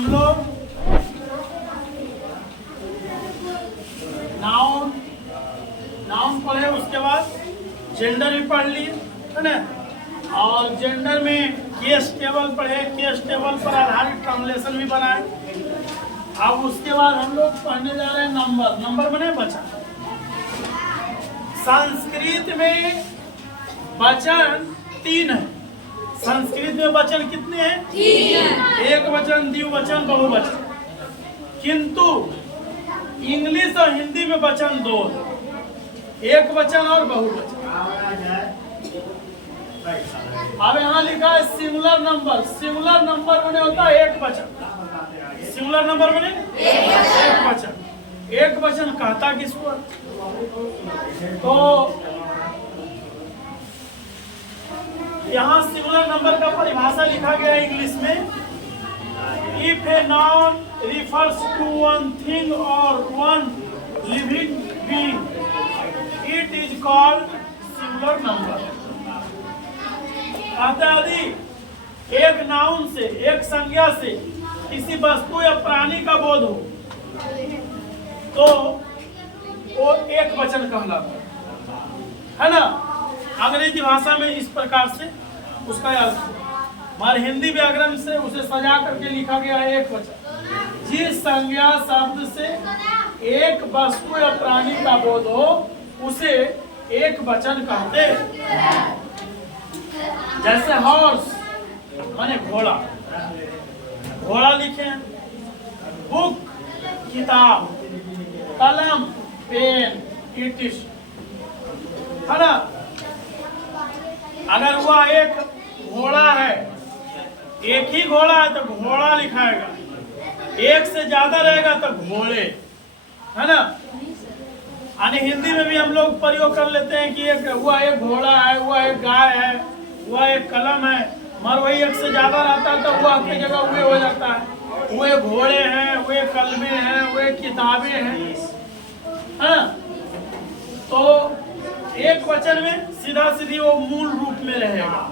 हम लोग नाउन पढ़े, उसके बाद जेंडर भी पढ़ लिए, है ना। और जेंडर में केस टेबल पढ़े, केस टेबल पर आधारित ट्रांसलेशन भी बनाए। अब उसके बाद हम लोग पढ़ने जा रहे हैं नंबर बने वचन। संस्कृत में वचन 3 है। संस्कृत में वचन कितने हैं? 3। एक वचन, द्विवचन, बहुवचन। किंतु इंग्लिश और हिंदी में वचन 2 है, एक वचन और बहुवचन। अब यहाँ लिखा है सिंगुलर नंबर। सिंगुलर नंबर बने होता है एक वचन। सिंगुलर नंबर बने एक वचन। एक वचन कहता किसको? तो यहाँ सिंगुलर नंबर का परिभाषा लिखा गया है इंग्लिश में। If a noun refers to one thing और one living being, it is called singular number. यदि एक नाउन से, एक संज्ञा से किसी वस्तु या प्राणी का बोध हो तो वो एक वचन कहलाता है ना। अंग्रेजी भाषा में इस प्रकार से उसका अर्थ, हमारे हिंदी व्याकरण से उसे सजा करके लिखा गया है एक वचन। जिस संज्ञा शब्द से एक वस्तु या प्राणी का बोध हो उसे एक वचन कहते हैं। जैसे हॉर्स माने घोड़ा, घोड़ा लिखे। बुक किताब, कलम पेन, टिश, है ना। अगर वह एक घोड़ा है, एक ही घोड़ा है तो घोड़ा लिखाएगा, एक से ज्यादा रहेगा तो घोड़े, है ना। यानी हिंदी में भी हम लोग प्रयोग कर लेते हैं कि वह एक घोड़ा है, वह एक गाय है, वह एक कलम है। मगर वही एक से ज्यादा रहता है तो वह अपनी जगह वे हो जाता है। वे घोड़े हैं, वे कलमे हैं, वे किताबें हैं, हाँ। तो एक वचन में सीधा सीधी वो मूल रूप में रहेगा।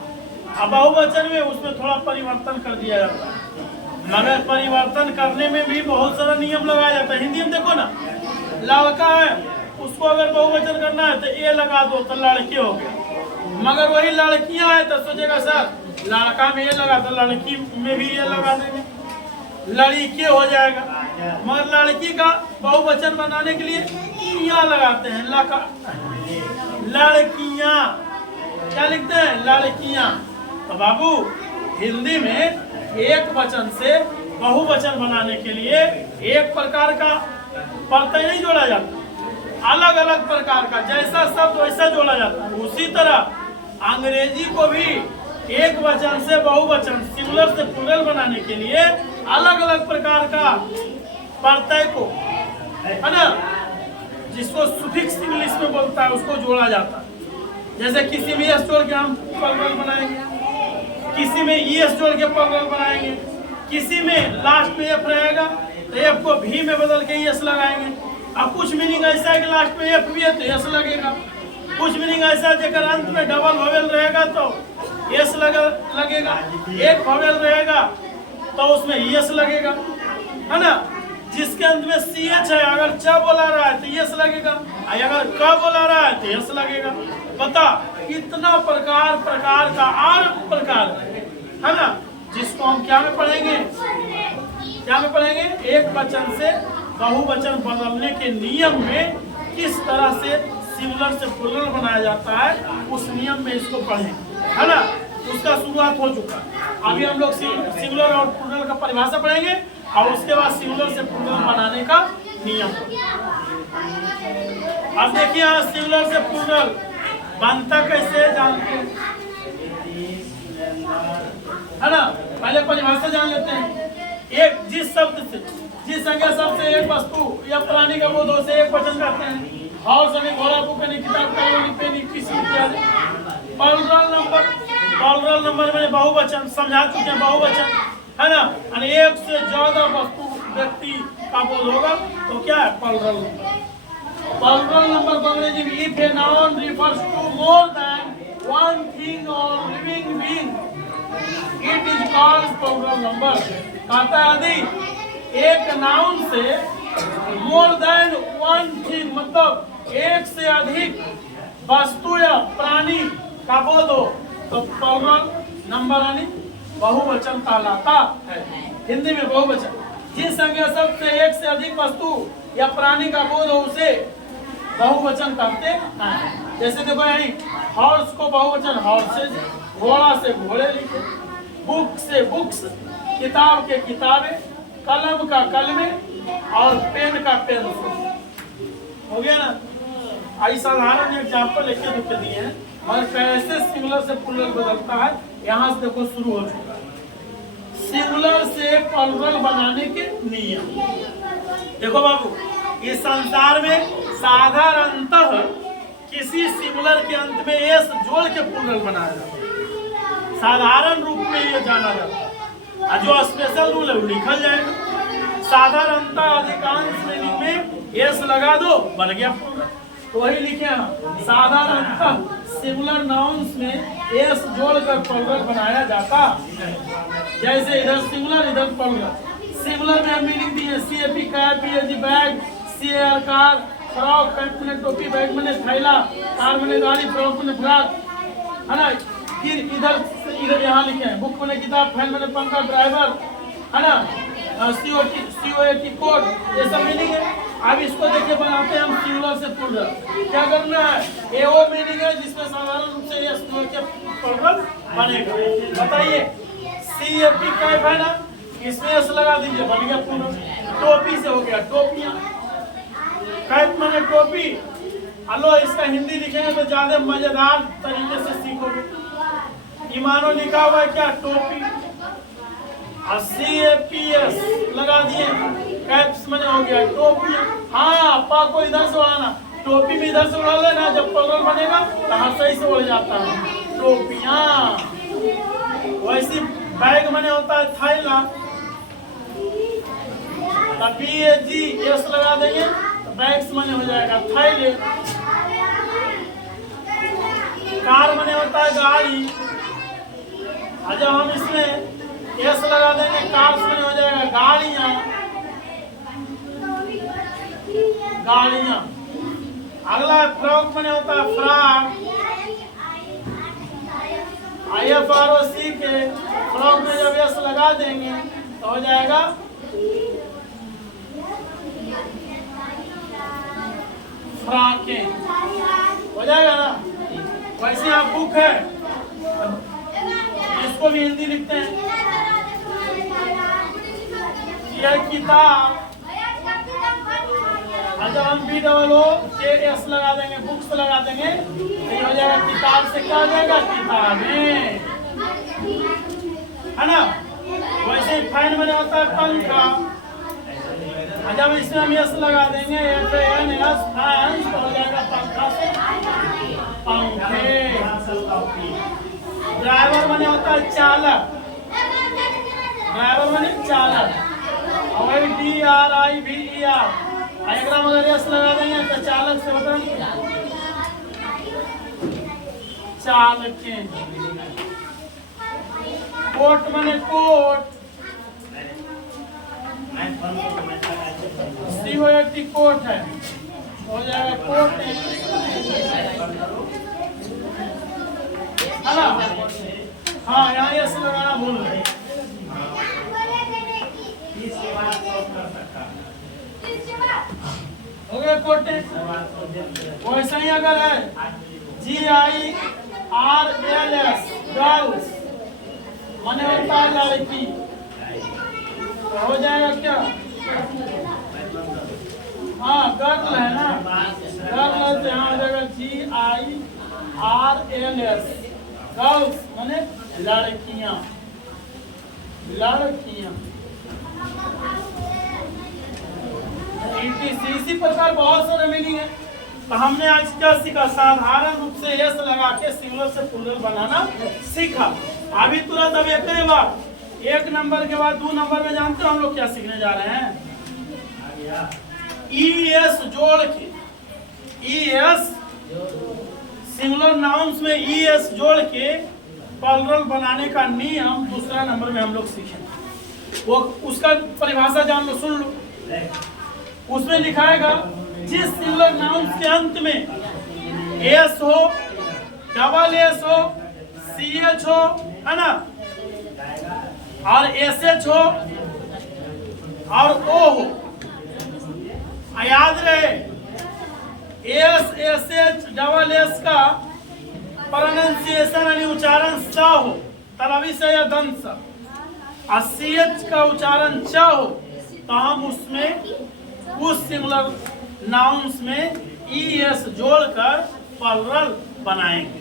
अब बहुवचन में उसमें थोड़ा परिवर्तन कर दिया जाता है, मगर परिवर्तन करने में भी बहुत सारा नियम लगाया जाता है। हिंदी में देखो ना, लड़का है उसको अगर बहुवचन करना है तो ए लगा दो तो लड़के हो गए। मगर वही लड़कियां हैं तो सोचेगा सर लड़का में ये लगा तो लड़की में भी ये लगा देंगे, लड़के हो जाएगा। मगर लड़की का बहुवचन बनाने के लिए इया लगाते हैं, लड़कियां क्या लिखते हैं? लड़कियां। तो बाबू हिंदी में एक वचन से बहुवचन बनाने के लिए एक प्रकार का प्रत्यय नहीं जोड़ा जाता, अलग अलग प्रकार का जैसा शब्द वैसा जोड़ा जाता है। उसी तरह अंग्रेजी को भी एक वचन से बहुवचन, सिंगुलर से प्लूरल बनाने के लिए अलग अलग प्रकार का प्रत्यय को, है ना, जिसको सुफिक्स इंग्लिश में बोलता है, उसको जोड़ा जाता है। जैसे किसी में एस जोड़ के हम प्लूरल बनाएंगे, किसी में ईएस जोड़ के प्लूरल बनाएंगे, किसी में लास्ट में एफ रहेगा तो एफ को भी में बदल के एस लगाएंगे। अब कुछ मीनिंग ऐसा है कि लास्ट में एफ भी है तो एस लगेगा। कुछ मीनिंग ऐसा है जेकर अंत में डबल वोवेल रहेगा तो एस लगेगा। एक वोवेल रहेगा तो उसमें एस लगेगा, है ना। जिसके अंत में सी एच है, अगर च बोला रहा है तो एस लगेगा, अगर क बोला रहा है तो एस लगेगा। बता कितना प्रकार का और प्रकार है ना, जिसको हम क्या में पढ़ेंगे, एक वचन से बहुवचन बदलने के नियम में किस तरह से सिंगुलर से प्लूरल बनाया जाता है, उस नियम में इसको पढ़ेंगे, है ना। उसका शुरुआत हो चुका है। अभी हम लोग सिंगुलर और प्लूरल का परिभाषा पढ़ेंगे और उसके बाद सिंगुलर से प्लूरल बनाने का नियम। अब देखिए यहाँ सिंगुलर से प्लूरल बनता कैसे जानते हैं, है ना। पहले परिभाषा जान लेते हैं। एक जिस शब्द से, जिस संज्ञा शब्द से एक वस्तु या प्राणी का बोध हो से एक वचन कहते हैं। और सभी घोड़ा, बुकनी, किताब, कलम, पेन, किसी इत्यादि। प्लूरल नंबर में बहुवचन समझा चुके हैं, बहुवचन, है ना। यानी एक से ज्यादा वस्तु व्यक्ति का बोध होगा तो क्या है? Plural number. प्लूरल नंबर को अंग्रेजी में if a noun refers to more than one thing और living being, it is called plural number. कहता है यदि एक नाउन से मोर देन वन थिंग, मतलब एक से अधिक वस्तु या प्राणी का बोध हो तो प्लूरल नंबर यानी बहुवचन कहलाता है। हिंदी में बहुवचन जिस संज्ञा शब्द से एक से अधिक वस्तु या प्राणी का बोध हो उसे बहुवचन कहते हैं। जैसे देखो यही हॉर्स को बहुवचन हॉर्सेज, घोड़ा से घोड़े लिखे, बुक से बुक्स, किताब के किताबें, कलम का कलमे और पेन का पेन। हो गया ना। आई साधारण एग्जाम्पल लिखे दुख दिए हैं और कैसे सिंगुलर से प्लूरल बदलता है। यहाँ से देखो शुरू हो चुका है सिंगुलर से प्लूरल बनाने के नियम। देखो बाबू, इस संसार में साधारणतः किसी सिंगुलर के अंत में एस जोड़ के प्लूरल बनाया जाता है, साधारण रूप में ये जाना जाता है। और जो स्पेशल रूल है वो लिखल जाएगा। साधारणतः अधिकांश मीनिंग में एस लगा दो बन गया प्लूरल। तो वही लिखे हैं साधारणतः सिंगुलर नाउन्स में एस जोड़कर प्लूरल बनाया जाता। जैसे इधर सिंगुलर इधर प्लूरल। सिंगुलर में हम मीनिंग दिए CAP cap, PAG bag, CAR car, frock pant में टोपी, बैग में थैला, कार में गाड़ी, फ्रॉक में फ्रॉक, है ना। फिर इधर यहाँ लिखे हैं बुक में किताब, फैन में पंखा, ड्राइवर, है ना, COAT कोड, ये सब मीनिंग है। अब इसको देखिए बनाते हैं हम सिंगुलर से प्लूरल। क्या करना है, ये वो मीनिंग है जिसमें साधारण रूप से एस जोड़ के प्लूरल बनेगा। बताइए CAP कैप है ना, इसमें एस लगा दीजिए बन गया प्लूरल। टोपी से हो गया टोपियां, कैप माने टोपी। हेलो, इसका हिंदी लिखेंगे तो ज्यादा मजेदार तरीके से सीखोगे। ईमानो लिखा हुआ है क्या, टोपी, और CAPS लगा दिए, कैप्स मैंने हो गया टोपी। हाँ, पा को इधर से उड़ाना, टोपी भी इधर से उड़ा लेना, जब प्लूरल बनेगा तो हर सही से उड़ जाता है टोपियां। वैसे बैग मैंने होता है थैला, PAG एस लगा देंगे तो बैग्स मैंने हो जाएगा थैले। कार मैंने होता है गाड़ी, और जब हम इसमें एस लगा देंगे कार्स में हो जाएगा गाड़ियां, गाड़ियां। अगला फ्रॉक में होता है फ्रॉक, IFROC के फ्रॉक में जब एस लगा देंगे तो हो जाएगा फ्रॉकें, हो जाएगा ना। वैसे आप बुक है, इसको भी हिंदी लिखते हैं यह किताब, और जब हम BOOKS लगा देंगे, बुक्स लगा देंगे तो ये हो जाएगा किताब से क्या हो जाएगा, किताबें, है ना। वैसे फैन में होता है पंखा, और जब इसमें हम एस लगा देंगे FANS फैन तो हो जाएगा पंखा से पंखे। ड्राइवर बने होता है चालक, ड्राइवर बने चालक, और DRIVER आइग्राम अगर एस लगा देंगे तो चालक से होता है चालकें। कोट बने कोट, COAT कोट है, हो जाएगा कोट है ना। हाँ, यहाँ एस लगाना भूल गए। हो गया कोटे। वैसे ही अगर है GIRLS गर्ल्स माने होता है लड़की, तो हो जाएगा क्या, हाँ गर्ल है ना, गर्ल तो यहाँ हो जाएगा GIRLS गर्ल्स माने लड़कियां, लड़कियां। इसी प्रकार बहुत सारे मीनिंग है। तो हमने आज क्या सीखा, साधारण रूप से एस लगा के सिंगुलर से प्लूरल बनाना सीखा। अभी तुरंत अब एक नंबर के बाद 2 नंबर में जानते हो हम लोग क्या सीखने जा रहे हैं, ES जोड़ के, ES सिंगुलर नाउन्स में ES जोड़ के प्लूरल बनाने का नियम दूसरा नंबर में हम लोग सीखेंगे। वो उसका परिभाषा जान लो, सुन लो। उसमें लिखाएगा जिस सिंगुलर नाउन के अंत में एस हो, डबल एस हो, सी एच हो, है ना, और एस एच हो और ओ हो। याद रहे S, S H, double S का प्रोनाउंसिएशन यानी उच्चारण स हो, तलवी से या दंत से, और सी एच का उच्चारण च हो, तो हम उसमें उस सिंगुलर नाउन्स में ई एस जोड़कर प्लुरल बनाएंगे,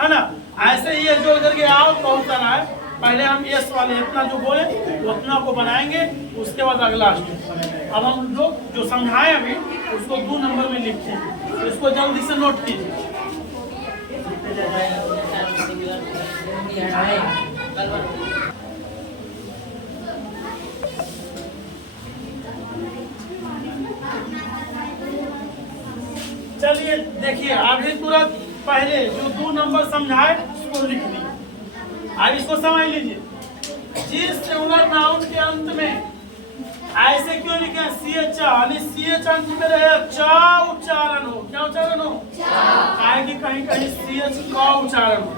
है ना। ऐसे ही जोड़ करके आओ बहुत सारा है, पहले हम एस वाले इतना जो बोले उतना को बनाएंगे, उसके बाद अगला स्टेप। अब हम लोग जो समझाए अभी उसको 2 नंबर में लिखते हैं, तो इसको जल्दी से नोट कीजिए। चलिए देखिए, अभी तुरंत पहले जो 2 नंबर समझाए उसको लिख दी। अब इसको समझ लीजिए, जिस सिंगुलर नाउन के अंत में ऐसे क्यों लिखे सी एच, यानी सी एच अंत में रहे चा उच्चारण हो। क्या उच्चारण हो? काहे कि कहीं कहीं सी एच का उच्चारण हो,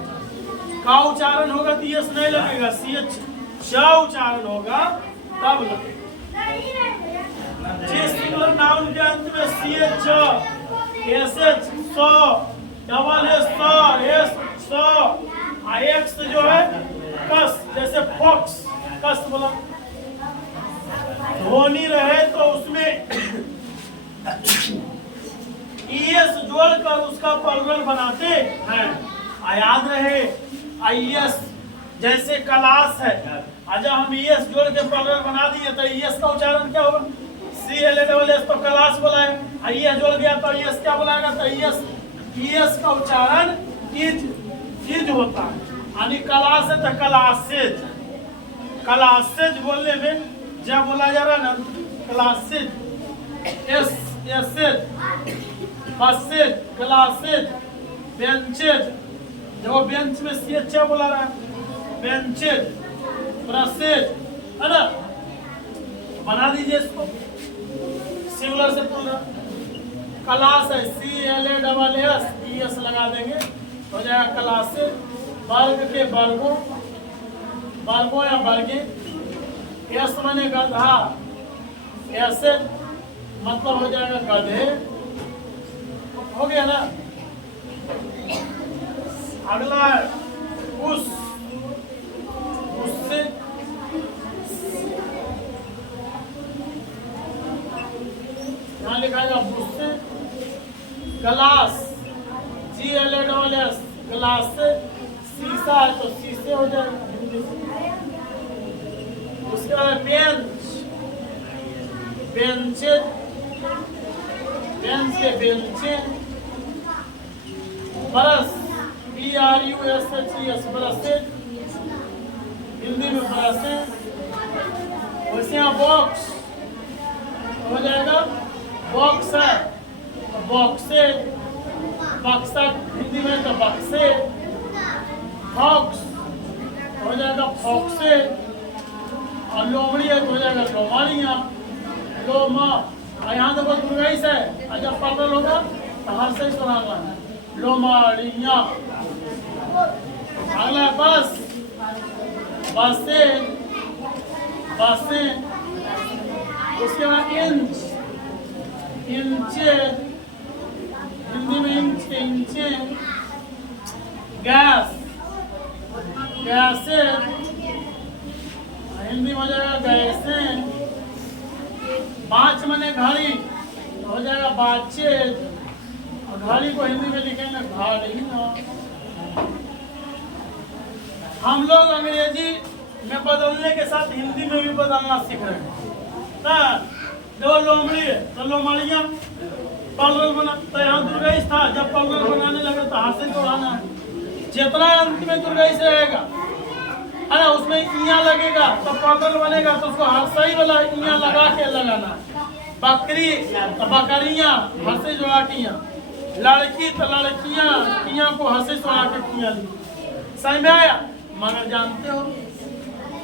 का उच्चारण होगा तो यस नहीं लगेगा, सी एच चा उच्चारण होगा तब लगेगा। जिस सिंगुलर नाउन के अंत में सी एच, एस एच, सो, डबल एस, एस, सो, एक्स जो है कस, जैसे फॉक्स कस बोला, ध्वनि रहे तो उसमें ईएस जोड़कर उसका प्लुरल बनाते हैं। याद रहे आईएस जैसे क्लास है, जब हम ईएस जोड़ के प्लुरल बना दिए तो ईएस का उच्चारण क्या होगा? C L A double S तो क्लास बोला है, ईएस जोड़ गया तो ईएस क्या बोलाएगा? तो ईएस का उच्चारण इज होता है, यानी क्लास है तो क्लासेज। क्लासेज बोलने में जब बोला जा रहा है ना classes, ass asses, buses, classes, benches, जब वो बेंच में सी एच बोला रहा है, बेंचेज, ब्रसेज, है ना। बना दीजिए इसको सिंगुलर से पूरा। क्लास है C L A double S, E S लगा देंगे, हो जाएगा क्लासेज। वर्ग के वर्गों, वर्गों या वर्गे, एस माने गधा, ऐसे मतलब हो जाएगा गधे, हो गया ना। अगला है उस, उससे, यहाँ लिखाएगा उससे। Glass, G L A double S, glass से, शीशा है तो शीशे हो जाएगा हिंदी से। उसके बाद बेंच, बेंचेज, बेंच के बेंचे। ब्रश, BRUSHES, ब्रशेज, हिंदी में ब्रशेज। वैसे यहाँ बॉक्स हो जाएगा बॉक्स है, बॉक्सेज, बक्सा हिंदी में तो बक्से। फॉक्स हो जाएगा फॉक्से, और लोमड़ी है तो हो जाएगा लोमाड़ियाँ, लोमा। और यहाँ देखो दुर्गाइस है, जब प्लुरल होगा तो हर से सुनाना है, लोमाड़ियाँ। अगला बस, बसे, बसे। उसके बाद इंच, इंचे, हिंदी में इंच के इंचे। गैस, गैसे, हिंदी में हो जाएगा गैसे। बाच मने घड़ी, हो जाएगा बाचे, और घड़ी को हिंदी में लिखेंगे घड़ी। हम लोग अंग्रेजी में बदलने के साथ हिंदी में भी बदलना सीख रहे हैं ना। जो लोमड़ी है तो लोमड़ियाँ प्लुरल बना, तो यहाँ दुर्गाइस था, जब प्लुरल बनाने लगे तो हाथ से जोड़ाना है। जितना अंत में दुर्गाइस रहेगा है ना, उसमें इया लगेगा तो प्लुरल बनेगा, तो उसको हर्षई वाला इया लगा के लगाना। बकरी तो बकरियाँ, हर्षई जोड़ा किया। लड़की तो लड़कियाँ, किया को हर्षई जोड़ा के किया। समझ में आया? मगर जानते हो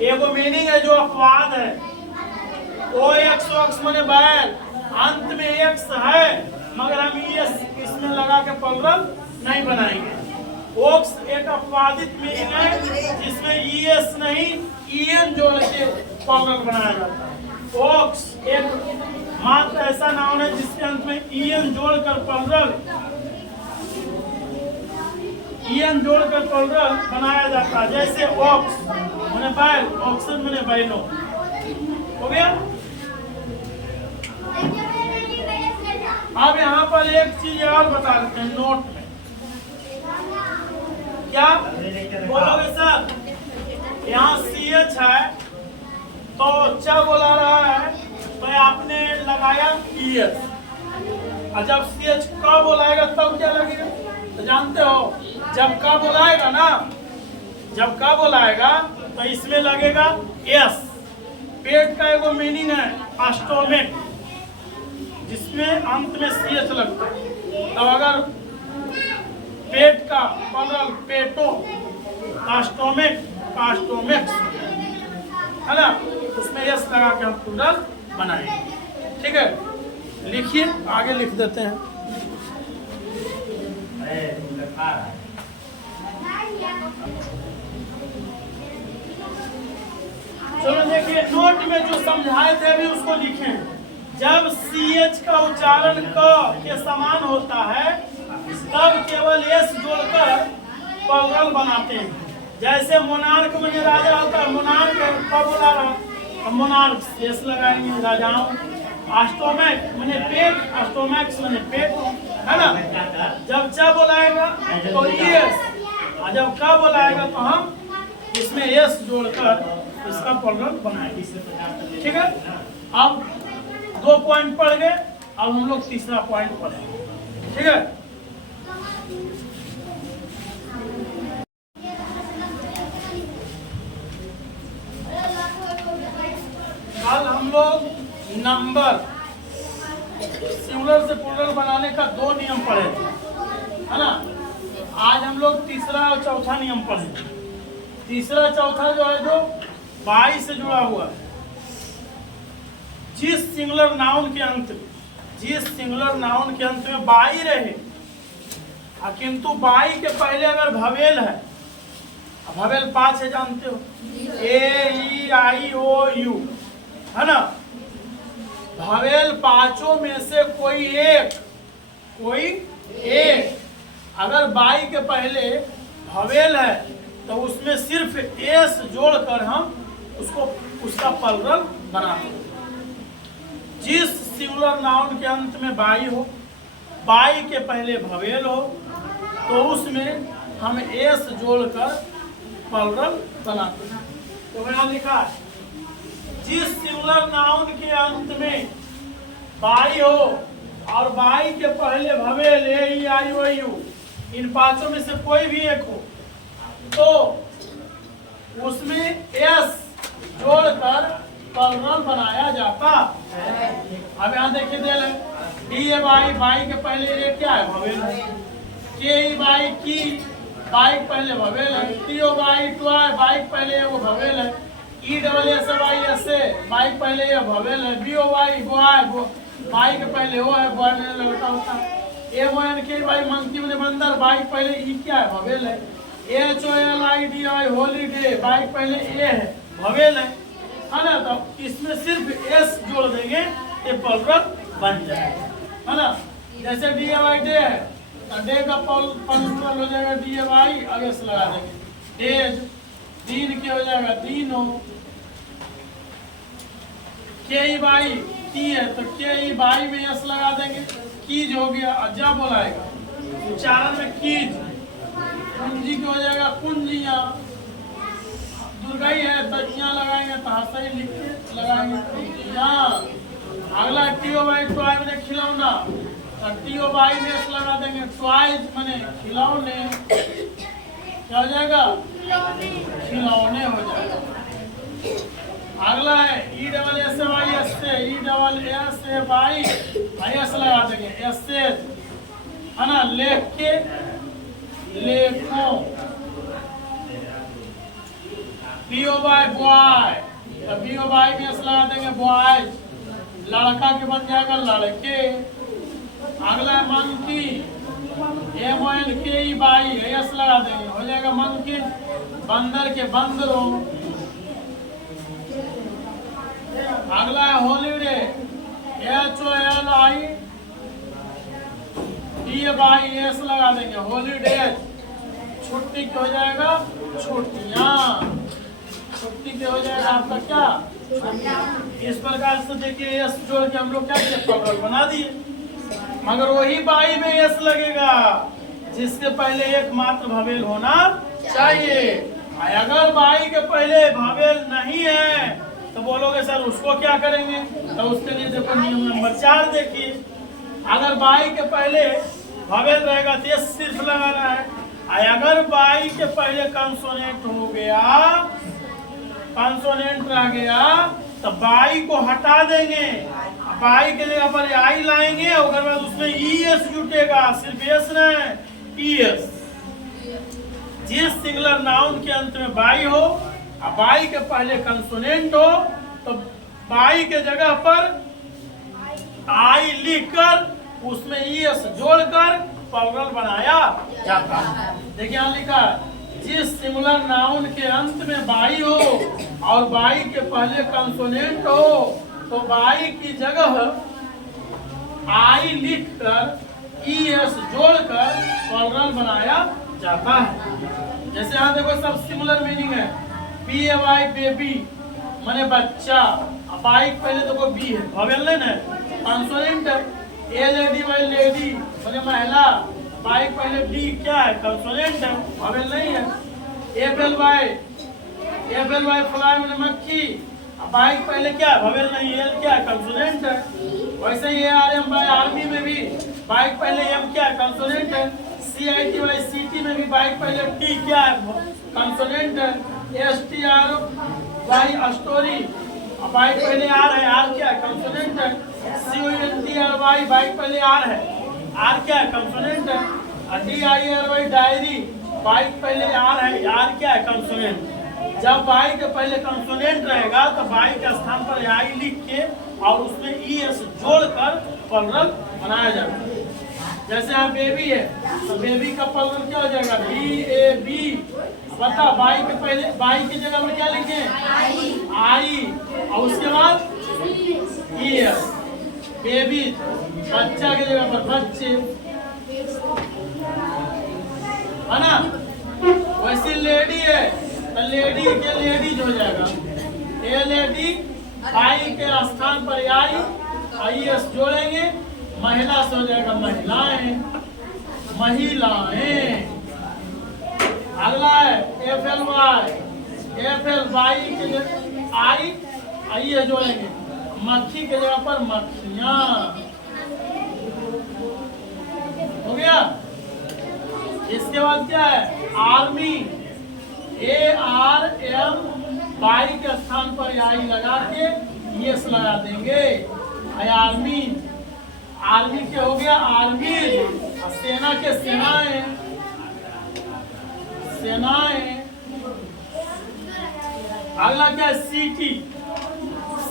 एगो मीनिंग है जो अपवाद है। ओ एक्स ऑक्स मने बैल, अंत में एक्स है मगर हम एस इसमें लगा के प्लुरल नहीं बनाएंगे। ओक्स एक अपवादित मीनिंग है जिसमें ईएस नहीं ईएन जोड़ के प्लुरल बनाया जाता है। ओक्स एक मात्र ऐसा नाउन है जिसके अंत में ईएन जोड़कर प्लुरल बनाया जाता है। जैसे ऑक्स माने बैल, ऑक्सन माने बैलो। हो गया। अब यहाँ पर एक चीज और बता देते हैं नोट में। क्या बोलोगे सर? यहाँ CH है तो च बोला रहा है तो आपने लगाया ES, और जब CH क बोलाएगा तब क्या लगेगा? तो जानते हो जब क बोलाएगा ना, जब क बोलाएगा तो इसमें लगेगा S। पेट का एगो मीनिंग है स्टोमेक, जिसमें अंत में CH लगता है। तो अगर पेट का प्लुरल पेटो, स्टोमेक का स्टोमेक्स है ना, उसमें यस लगा के हम प्लुरल बनाएंगे। ठीक है, लिखिए, आगे लिख देते हैं। चलो देखिए, नोट में जो समझाए थे अभी उसको लिखें। जब CH का उच्चारण क के समान होता है तब केवल एस जोड़कर प्लुरल बनाते हैं। जैसे मोनार्क में राजा होता है, मोनार्क कब बोला रहा, मोनार्क एस लगाएंगे राजाओं। स्टोमैक माने पेट, स्टोमैक्स माने पेट, है ना। जब च बोलाएगा तो एस, और जब क बोलाएगा तो हम इसमें एस जोड़कर इसका प्लुरल बनाएंगे। ठीक है, अब 2 पॉइंट पढ़ गए, अब हम लोग तीसरा पॉइंट पढ़ेंगे। ठीक है, कल हम लोग नंबर सिंगुलर से प्लुरल बनाने का 2 नियम पढ़े थे, है ना। आज हम लोग तीसरा और चौथा नियम पढ़ेंगे। तीसरा चौथा जो है जो बाई से जुड़ा हुआ है। जिस सिंगुलर नाउन के अंत में बाई रहे, किंतु बाई के पहले अगर भवेल है, भवेल 5 है जानते हो, ए ई आई ओ यू, है ना। भवेल 5 में से कोई एक अगर बाई के पहले भवेल है तो उसमें सिर्फ एस जोड़कर हम उसका प्लुरल बनाते हैं। जिस सिंगुलर नाउन के अंत में बाई हो, बाई के पहले भवेल हो, तो उसमें हम एस जोड़कर प्लुरल बनाते हैं। तो यहाँ लिखा है, जिस सिंगुलर नाउन के अंत में बाई हो और बाई के पहले भवेल ए ई आई ओ यू, इन 5 में से कोई भी एक हो, तो उसमें एस जोड़कर प्लुरल बनाया जाता है। अब यहाँ देखिए दे ले, डी ए बाई, बाई के पहले ए क्या है, भवेल है। के ई बाई, की बाई के पहले भवेल है। T O Y, toy Y के पहले वो भवेल है। E double S Y, S A Y के पहले ये भवेल है। B O Y, boy Y के पहले वो है, बॉय में लड़का होता है। M O N K Y, monkey में बंदर बाई के पहले ई क्या है, भवेल है। H O L I D I, holiday Y के पहले ए है, भवेल है ना। तो इसमें सिर्फ एस जोड़ देंगे, ये प्लुरल बन जाएगा, है ना। जैसे डी ए वाई डे है, तो डे का प्लुरल हो जाएगा डी ए वाई, अब एस लगा देंगे। डेज, दिन के हो जाएगा दिनो। के ई बाई, की है तो के ई बाई में एस लगा देंगे, कीज हो गया। अजा बोलाएगा उच्चारण में कीज। कुंजी के हो जाएगा कुंजिया। दुर्गाई है तो यहाँ लगाएंगे, तो सही लिख के लगाएंगे यहाँ। अगला टीओ बाई, टॉय मैंने खिलौना, तो टीओ बाई में एस लगा देंगे। टॉयज मैंने खिलौने, क्या हो जाएगा, खिलौने हो जाएगा। अगला है E double S Y, S से E double S A Y, S लगा देंगे, एस से, है ना। लेख के, लेखों, पीओ बाय बॉय, तो पीओ बाय में एस लगा देंगे बॉय, लड़का के बन जाएगा लड़के। अगला है मंकी, MONKEY बाई एस लगा देंगे, हो जाएगा मंकी। बंदर के बंदरों। अगला है हॉलीडे, HOLIDAY लगा देंगे, हॉलीडे। छुट्टी क्या हो जाएगा, छुट्टियां। छुट्टी क्या हो जाएगा आपका क्या, इस प्रकार से देखिए एस जोड़ के हम लोग क्या किए, बना दिए। मगर वही बाई में एस लगेगा जिसके पहले एक मात्र भावेल होना चाहिए। अगर बाई के पहले भावेल नहीं है तो बोलोगे सर उसको क्या करेंगे, तो उसके लिए देखो नियम नंबर 4 देखिए। अगर बाई के पहले भावेल रहेगा तो एस सिर्फ लगाना है। अगर बाई के पहले कंसोनेंट हो गया, कंसोनेंट रह गया, तो बाई को हटा देंगे, बाई के जगह पर आई लाएंगे और बाद उसमें ES जुटेगा, सिर्फ एस नहीं ES। जिस सिंगुलर नाउन के अंत में बाई हो और बाई के पहले कंसोनेंट हो तो बाई के जगह पर आई लिखकर उसमें ES जोड़कर प्लुरल बनाया जाता है। देखिए यहाँ लिखा है, जिस सिंगुलर नाउन के अंत में बाई हो और बाई के पहले कंसोनेंट हो तो बाई की जगह आई लिखकर ES जोड़कर प्लुरल बनाया जाता है। जैसे यहाँ देखो सब सिमिलर मीनिंग है, PAY बेबी माने बच्चा, बाई पहले देखो बी है, भावेल नहीं है, कंसोनेंट है। LADY लेडी माने महिला, बाई पहले डी क्या है, कंसोनेंट है, भावेल नहीं है। FLY फ्लाई माने मक्खी, बाई पहले क्या है, भावेल नहीं, एल क्या है, कंसोनेंट है। वैसे ही ARM बाई आर्मी में भी बाई पहले एम क्या है, कंसोनेंट है। CITY सिटी में भी बाई पहले टी क्या है, कंसोनेंट है। STRY स्टोरी, बाई पहले आर है, आर क्या है, कंसोनेंट है। CONTRY बाई पहले आर है, आर क्या है, कंसोनेंट है। DIRY डायरी, बाई पहले आर है, आर क्या है, कंसोनेंट। जब बाई के पहले कंसोनेंट रहेगा तो बाई के स्थान पर आई लिख के और उसमें ES जोड़कर प्लुरल बनाया जाएगा। जैसे यहाँ बेबी है तो बेबी का प्लुरल क्या हो जाएगा, BAB। बता बाई के पहले, बाई की जगह में क्या लिखे, आई, और उसके बाद ES। बेबी बच्चा की जगह पर बच्चे, है ना। वैसे लेडी है तो लेडी के लेडीज हो जाएगा, LAD, आई के स्थान पर आई ES जोड़ेंगे, महिला से हो जाएगा महिलाएं, महिलाएं। अगला है FL बाई के जगह आई ES जोड़ेंगे, मक्खी के जगह पर मक्खियां, हो गया। इसके बाद क्या है, आर्मी, ARM, बाई के स्थान पर आई लगा के ES लगा देंगे, आर्मी। आर्मी क्या हो गया, आर्मी। सेना के सेनाएं, सेनाएं। अगला क्या है, सिटी,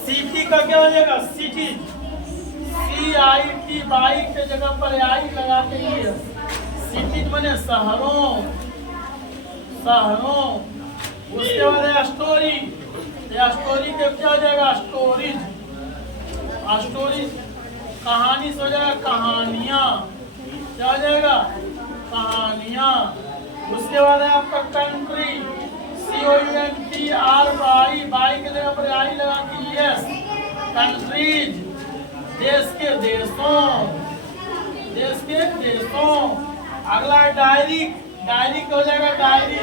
सिटी का क्या हो जाएगा, सिटी, CIT बाई के जगह पर आई लगा के ES। सिटी माने शहरों, शहरों। उसके बाद है स्टोरी, स्टोरी के क्या हो जाएगा, स्टोरीज, स्टोरीज। कहानी से हो जाएगा कहानियां, क्या हो जाएगा, कहानियां। उसके बाद है आपका कंट्री, COUNTRY, बाई के जगह पर आई लगा के ES, कंट्रीज, देश के देशों, देश के देशों। अगला है डायरी, डायरी क्या हो जाएगा, डायरी,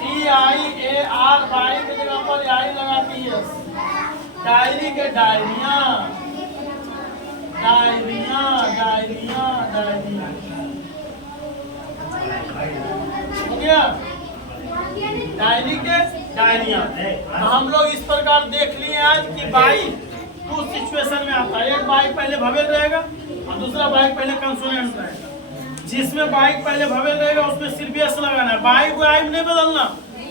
DIAR, बाई के जगह पर आई लगा के ES, डायरी के डायरियां, डायरियां, डायरियां, डायरियां, हो गया। डायरी के डायरियां। तो हम लोग इस प्रकार देख लिए आज कि बाई 2 सिचुएशन में आता है, एक बाई पहले भवेल रहेगा और दूसरा बाई पहले कंसोनेंट रहेगा। जिसमें बाई पहले भवेल रहेगा उसमें सिर्फ एस लगाना है, बाई को आई में नहीं बदलना,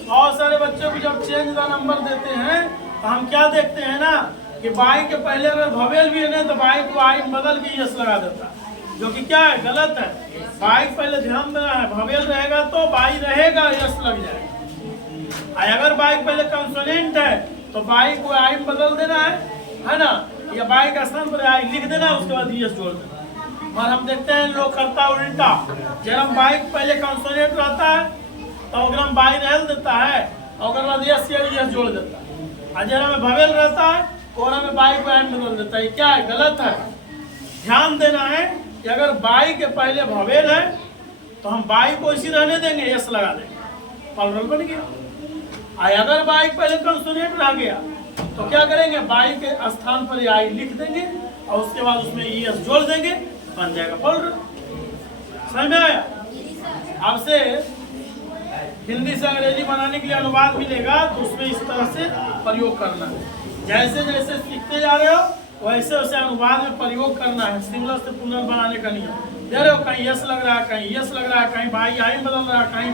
बहुत सारे बच्चों को जब चेंज द नंबर देते हैं तो हम क्या देखते हैं ना कि बाई के पहले अगर भवेल भी है ना तो बाई को आई बदल के यस लगा देता है, जो कि क्या है, गलत है। बाई पहले ध्यान देना है, भवेल रहेगा तो बाई रहेगा, यस लग जाएगा। अगर बाई पहले कंसोनेंट है तो बाई को आई बदल देना है ना, या बाई का स्थान पर आई लिख देना, उसके बाद यस जोड़ देना। और हम देखते हैं लोग करता उल्टा, जब हम बाई पहले कंसोनेंट रहता है तो अगर हम बाई रहल देता है और बाद यस यस जोड़ देता है, और जरा में भवेल रहता है और हमें बाई को आई बदल देता है। क्या है, गलत है। ध्यान देना है कि अगर बाई के पहले भवेल है तो हम बाई को इसी रहने देंगे, यस लगा देंगे, प्लुरल बन गया। अगर बाई पहले कंसोनेंट रह गया तो क्या करेंगे, बाई के स्थान पर आई लिख देंगे और उसके बाद उसमें यस जोड़ देंगे, बन जाएगा प्लुरल। समझ में आया? आपसे हिंदी से अंग्रेजी बनाने के लिए अनुवाद मिलेगा तो उसमें इस तरह से प्रयोग करना है। जैसे जैसे सीखते जा रहे हो वैसे वैसे अनुवाद में प्रयोग करना है। सिंगुलर से प्लुरल बनाने का नियम दे रहे हो, कहीं यस लग रहा है, कहीं यस लग रहा है, कहीं बाई आई बदल रहा है, कहीं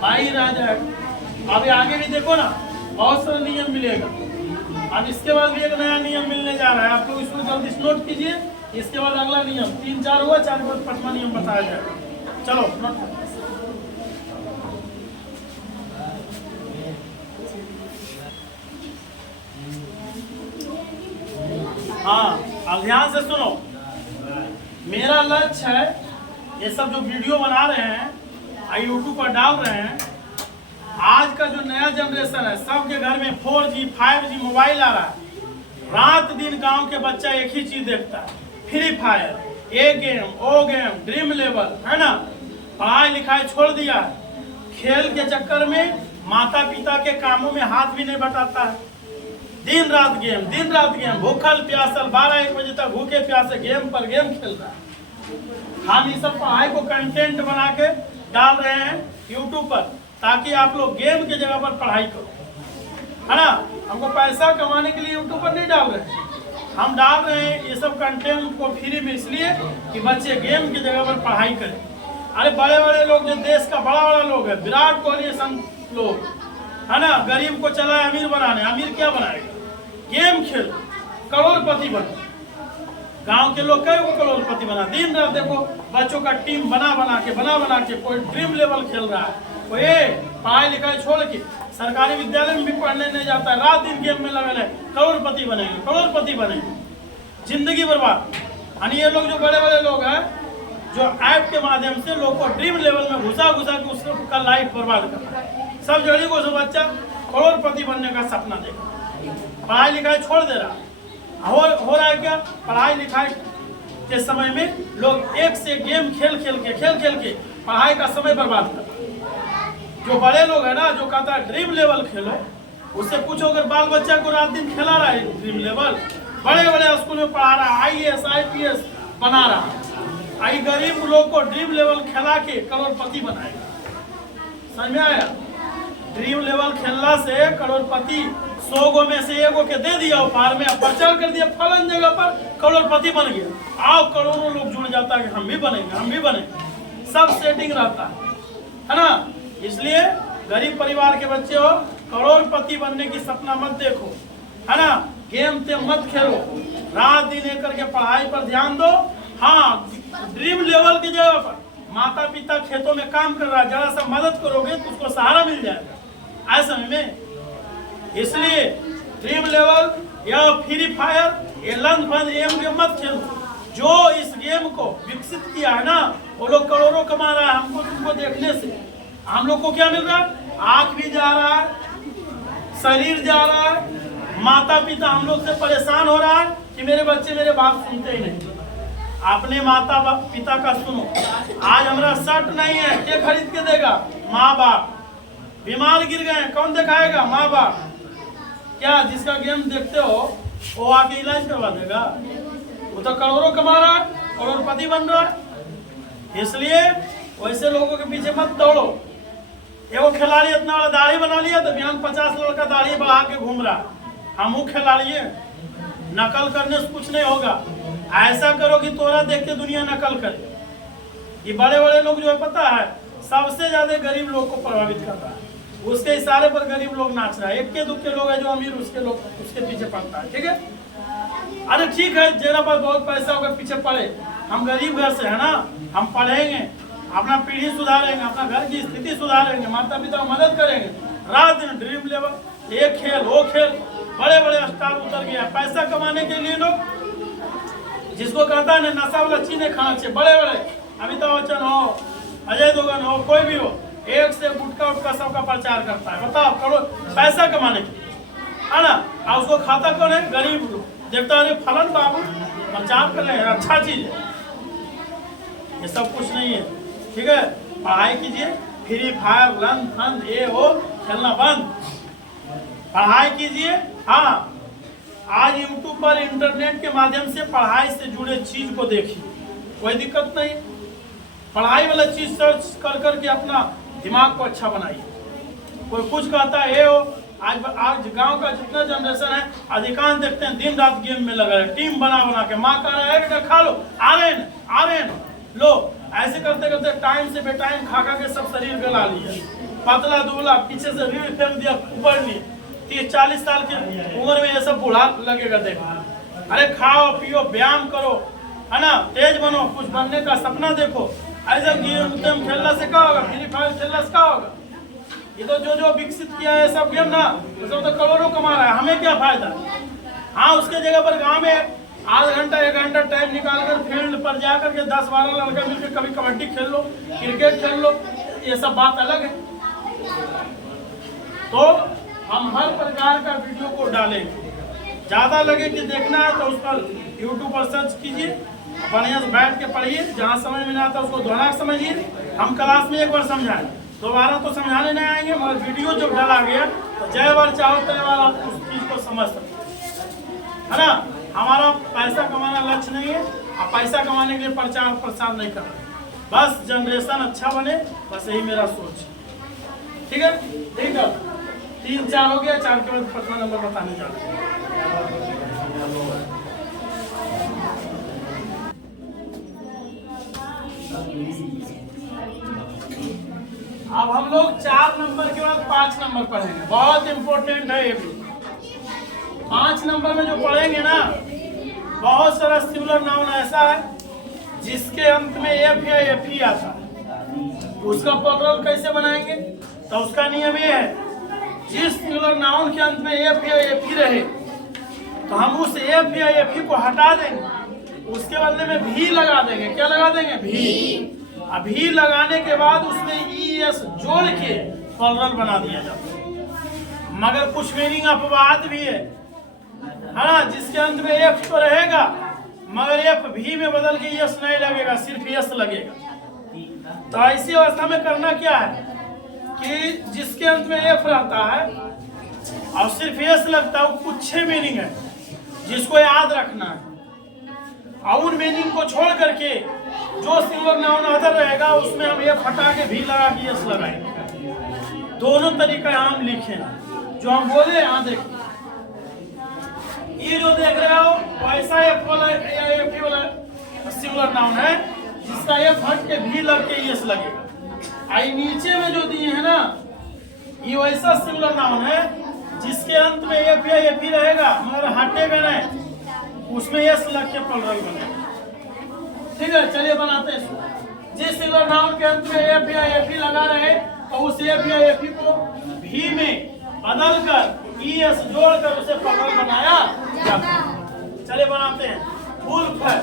बाई रह जाएगा। अभी आगे भी देखो ना, बहुत सारे नियम मिलेगा। अब इसके बाद भी एक नया नियम मिलने जा रहा है, आप लोग इसको जल्दी से नोट कीजिए। इसके बाद अगला नियम 3-4 हुआ, 4 के बाद 5वां नियम बताया जाएगा। चलो नोट करो। हाँ, अब ध्यान से सुनो। मेरा लक्ष्य है, ये सब जो वीडियो बना रहे हैं यूट्यूब पर डाल रहे हैं, आज का जो नया जनरेशन है सबके घर में 4G 5G मोबाइल आ रहा है। रात दिन गांव के बच्चा एक ही चीज देखता है, फ्री फायर, ए गेम, ओ गेम, ड्रीम लेवल, है ना। पढ़ाई लिखाई छोड़ दिया है, खेल के चक्कर में माता पिता के कामों में हाथ भी नहीं बटाता है। दिन रात गेम, भूखल प्यासल 12-1 बजे तक भूखे प्यासे गेम पर गेम खेल रहा है। हम ये सब पढ़ाई को कंटेंट बना के डाल रहे हैं यूट्यूब पर, ताकि आप लोग गेम की जगह पर पढ़ाई करो, है ना। हमको पैसा कमाने के लिए यूट्यूब पर नहीं डाल रहे हैं, हम डाल रहे हैं ये सब कंटेंट को फ्री में इसलिए कि बच्चे गेम की जगह पर पढ़ाई करें। अरे बड़े बड़े लोग, जो देश का बड़ा लोग है, विराट कोहली लोग, है ना, गरीब को चला है अमीर बनाने। अमीर क्या बनाएगा, गेम खेल करोड़पति बने। गांव के लोग कई को करोड़पति बना। दिन रात देखो बच्चों का टीम बना के कोई ड्रीम लेवल खेल रहा है, कोई पढ़ाई लिखाई छोड़ के सरकारी विद्यालय में भी पढ़ने नहीं जाता है, रात दिन गेम में लगल है। करोड़पति बनेंगे, जिंदगी बर्बाद। यानी ये लोग जो बड़े बड़े लोग हैं, जो ऐप के माध्यम से लोग को ड्रीम लेवल में घुसा के उसका लाइफ बर्बाद कर रहा है। सब जड़ी को सब बच्चा करोड़पति बनने का सपना देखा, पढ़ाई लिखाई छोड़ दे रहा है। हो रहा है क्या, पढ़ाई लिखाई के समय में लोग एक से गेम खेल के पढ़ाई का समय बर्बाद कर रहा है। जो बड़े लोग है ना, जो कहता है ड्रीम लेवल खेलो, उससे पूछो अगर बाल बच्चा को रात दिन खेला रहा है ड्रीम लेवल, बड़े स्कूल में पढ़ा रहा है, IAS IPS बना रहा है, आई गरीब लोग को ड्रीम लेवल खेला के करोड़पति बनाएगा। समझ में आया? ड्रीम लेवल खेलना से करोड़पति 100 गो में से 1 गो के दे दिया उपहार में, प्रचार कर दिया फलन जगह पर, करोड़पति बन गया। आओ करोड़ों लोग जुड़ जाता है कि हम भी बनेंगे, सब सेटिंग रहता है ना। इसलिए गरीब परिवार के बच्चे हो, करोड़पति बनने की सपना मत देखो, है ना। गेम से मत खेलो, रात दिन एक करके पढ़ाई पर ध्यान दो। हाँ, ड्रीम लेवल की जगह पर माता पिता खेतों में काम कर रहा है, जरा सा मदद करोगे तो उसको सहारा मिल जाएगा ऐसे में। इसलिए ड्रीम लेवल या फ्री फायर, ये लंच फंड गेम मत खेलो। जो इस गेम को विकसित किया है ना, वो लोग करोड़ों कमा रहा है। हमको तुमको देखने से हम लोग को क्या मिल रहा है, आंख भी जा रहा है, शरीर जा रहा है, माता पिता हम लोग से परेशान हो रहा है कि मेरे बच्चे मेरे बात सुनते ही नहीं। अपने माता पिता का सुनो। आज हमारा शर्ट नहीं है, क्या खरीद के देगा? माँ बाप। बीमार गिर गए, कौन दिखाएगा? माँ बाप। क्या जिसका गेम देखते हो वो आके इलाज करवा देगा? वो तो करोड़ों कमा रहा है, करोड़पति बन रहा है। इसलिए वैसे लोगों के पीछे मत दौड़ो। एगो खिलाड़ी इतना बड़ा दाढ़ी बना लिया तो बयान 50 लड़का दाढ़ी बढ़ा के घूम रहा है। हम खिलाड़ी है, नकल करने से कुछ नहीं होगा। ऐसा करो कि तोरा देख के दुनिया नकल करे। ये बड़े बड़े लोग जो है पता है, सबसे ज्यादा गरीब लोग को प्रभावित कर रहा है। उसके इशारे पर गरीब लोग नाच रहा है। इक्के दुक्के लोग है जो अमीर उसके लोग उसके पीछे पड़ता है। ठीक है, अरे ठीक है, जेरा पर बहुत पैसा होगा पीछे पड़े, हम गरीब घर से है ना, हम पढ़ेंगे, अपना पीढ़ी सुधारेंगे, अपना घर की स्थिति सुधारेंगे, माता पिता को मदद करेंगे। रात दिन ड्रीम लेवल, ये खेल वो खेल, बड़े बड़े स्टार उतर गया पैसा कमाने के लिए। लोग जिसको कहता है नशा वाला चीज नहीं खाना चाहिए, बड़े बड़े अमिताभ बच्चन हो, अजय देवगन हो, कोई भी हो, एक से गुटका उटका सबका प्रचार करता है। बताओ, करो पैसा कमाने के लिए, है ना। और उसको खाता कौन है? गरीब लोग। देखता है फलन बाबू प्रचार कर रहे हैं, अच्छा चीज है, ये सब कुछ नहीं है। ठीक है, पढ़ाई कीजिए, फ्री फायर लन फन ये वो खेलना बंद, पढ़ाई कीजिए। हाँ, आज यूट्यूब पर इंटरनेट के माध्यम से पढ़ाई से जुड़े चीज को देखिए, कोई दिक्कत नहीं। पढ़ाई वाला चीज सर्च कर करके अपना दिमाग को अच्छा बनाइए। कोई कुछ कहता है ये हो, आज गांव का जितना जनरेशन है अधिकांश देखते हैं दिन रात गेम में लगा है, टीम बना बना के, माँ कह रहा है खा लो, आ रहे हैं लो, ऐसे करते करते टाइम से बेटाइम खा खा के सब शरीर गला लिया, पतला दुबला, पीछे से रीढ़ फेंक दिया ऊपर नहीं। 30-40 साल की उम्र में ये सब बूढ़ा लगेगा देखो। अरे खाओ पियो, व्यायाम करो, है ना, तेज बनो, कुछ बनने का सपना देखो। ऐसा गेम खेलना से क्या होगा? फ्री फायर खेलना से क्या होगा? ये तो जो विकसित किया है सब गेम ना, तो सब तो करोड़ों कमा रहा है, हमें क्या फायदा? हाँ, उसके जगह पर गांव में आधा घंटा 1 घंटा टाइम निकाल कर फील्ड पर जाकर के 10-12 लड़का मिलकर कभी कबड्डी खेल लो, क्रिकेट खेल लो, ये सब बात अलग है। तो हम हर प्रकार का वीडियो को डालेंगे, ज्यादा लगे कि देखना है तो उस पर यूट्यूब पर सर्च कीजिए, बढ़िया से बैठ के पढ़िए, जहाँ समझ में नहीं आता उसको दोहरा समझिए। हम क्लास में एक बार समझाएं, दोबारा तो समझाने नहीं आएंगे, मगर वीडियो जब डाला गया तो जय बार चाहो तय बार आप उस चीज को समझ सकते, है ना। हमारा पैसा कमाना लक्ष्य नहीं है, और पैसा कमाने के लिए प्रचार प्रसार नहीं करना, बस जनरेशन अच्छा बने, बस यही मेरा सोच है। ठीक है, ठीक है, 3-4 हो गया, 4 के बाद 5वां नंबर बताने जा रहे हैं। अब हम लोग 4 नंबर के बाद 5 नंबर पढ़ेंगे, बहुत इंपॉर्टेंट है ये भी। 5 नंबर में जो पढ़ेंगे ना, बहुत सारा सिंगुलर नाउन ऐसा है जिसके अंत में एफ या एफ ही आता है, उसका प्लूरल कैसे बनाएंगे? तो उसका नियम ये है, जिस सिंगुलर नाउन के अंत में एफ या एफ ही रहे तो हम उस एफ या एफ ही को हटा देंगे, उसके बदले में भी लगा देंगे। क्या लगा देंगे? भी। अभी लगाने के बाद उसमें ES जोड़ के प्लूरल बना दिया जाता है। मगर कुछ मीनिंग अपवाद भी है ना, जिसके अंत में F तो रहेगा मगर F भी में बदल के यस नहीं लगेगा, सिर्फ यस लगेगा। तो ऐसी अवस्था में करना क्या है कि जिसके अंत में F रहता है और सिर्फ यस लगता है, वो कुछ 6 मीनिंग है जिसको याद रखना है, और उन मीनिंग को छोड़ करके जो सिंगुलर नाउन अदर रहेगा उसमें हम एफ हटा के भी लगा के यस लगाएंगे। दोनों तरीका हम लिखें, जो हम बोले यहाँ देखिए, ये जो देख रहे हो वैसा एफ वाला या एफ वाला सिंगुलर नाउन है जिसका एफ हट के भी लग के यस लगेगा। आई नीचे में जो दिए हैं ना, ये वैसा सिंगुलर नाउन है जिसके अंत में एफ या एफ ही रहेगा मगर हटेगा नहीं, उसमें यस लग के प्लूरल बनेगा। ठीक है, चलिए बनाते हैं। जिस सिंगुलर नाउन के अंत में एफ या एफ ही लगा रहे तो उस एफ या एफ ही को भी में बदल कर ES जोड़कर उसे प्लूरल बनाया जाता है। चलिए बनाते हैं। वुल्फ है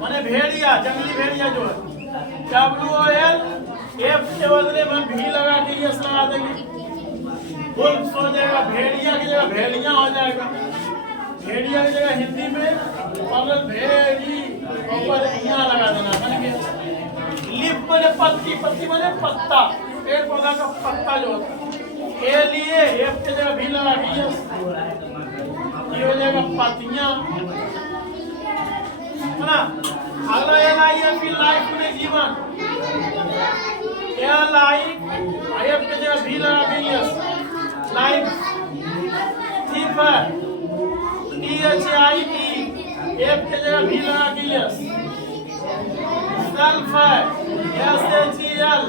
माने भेड़िया, जंगली भेड़िया जो है, WOL F के बदले में भी लगा के यस लगा देंगे, वुल्फ हो जाएगा, भेड़िया की जगह भेड़िया हो जाएगा, भेड़िया की जगह हिंदी में प्लूरल भेड़ी ऊपर यहाँ लगा देना, बन गया। लिप बने पत्ती, पत्ती बने पत्ता, पेड़ पौधा का पत्ता जो होता है, के लिए एफ के जगह भी लगा के यस, ये हो जाएगा पत्तियां, है ना। अगला LIF लाइफ में जीवन, LIF के जगह भी लगा के यस, लाइफ। ठीक है, THIE एफ के जगह भी लगा के यस। सेल्फ है SHEL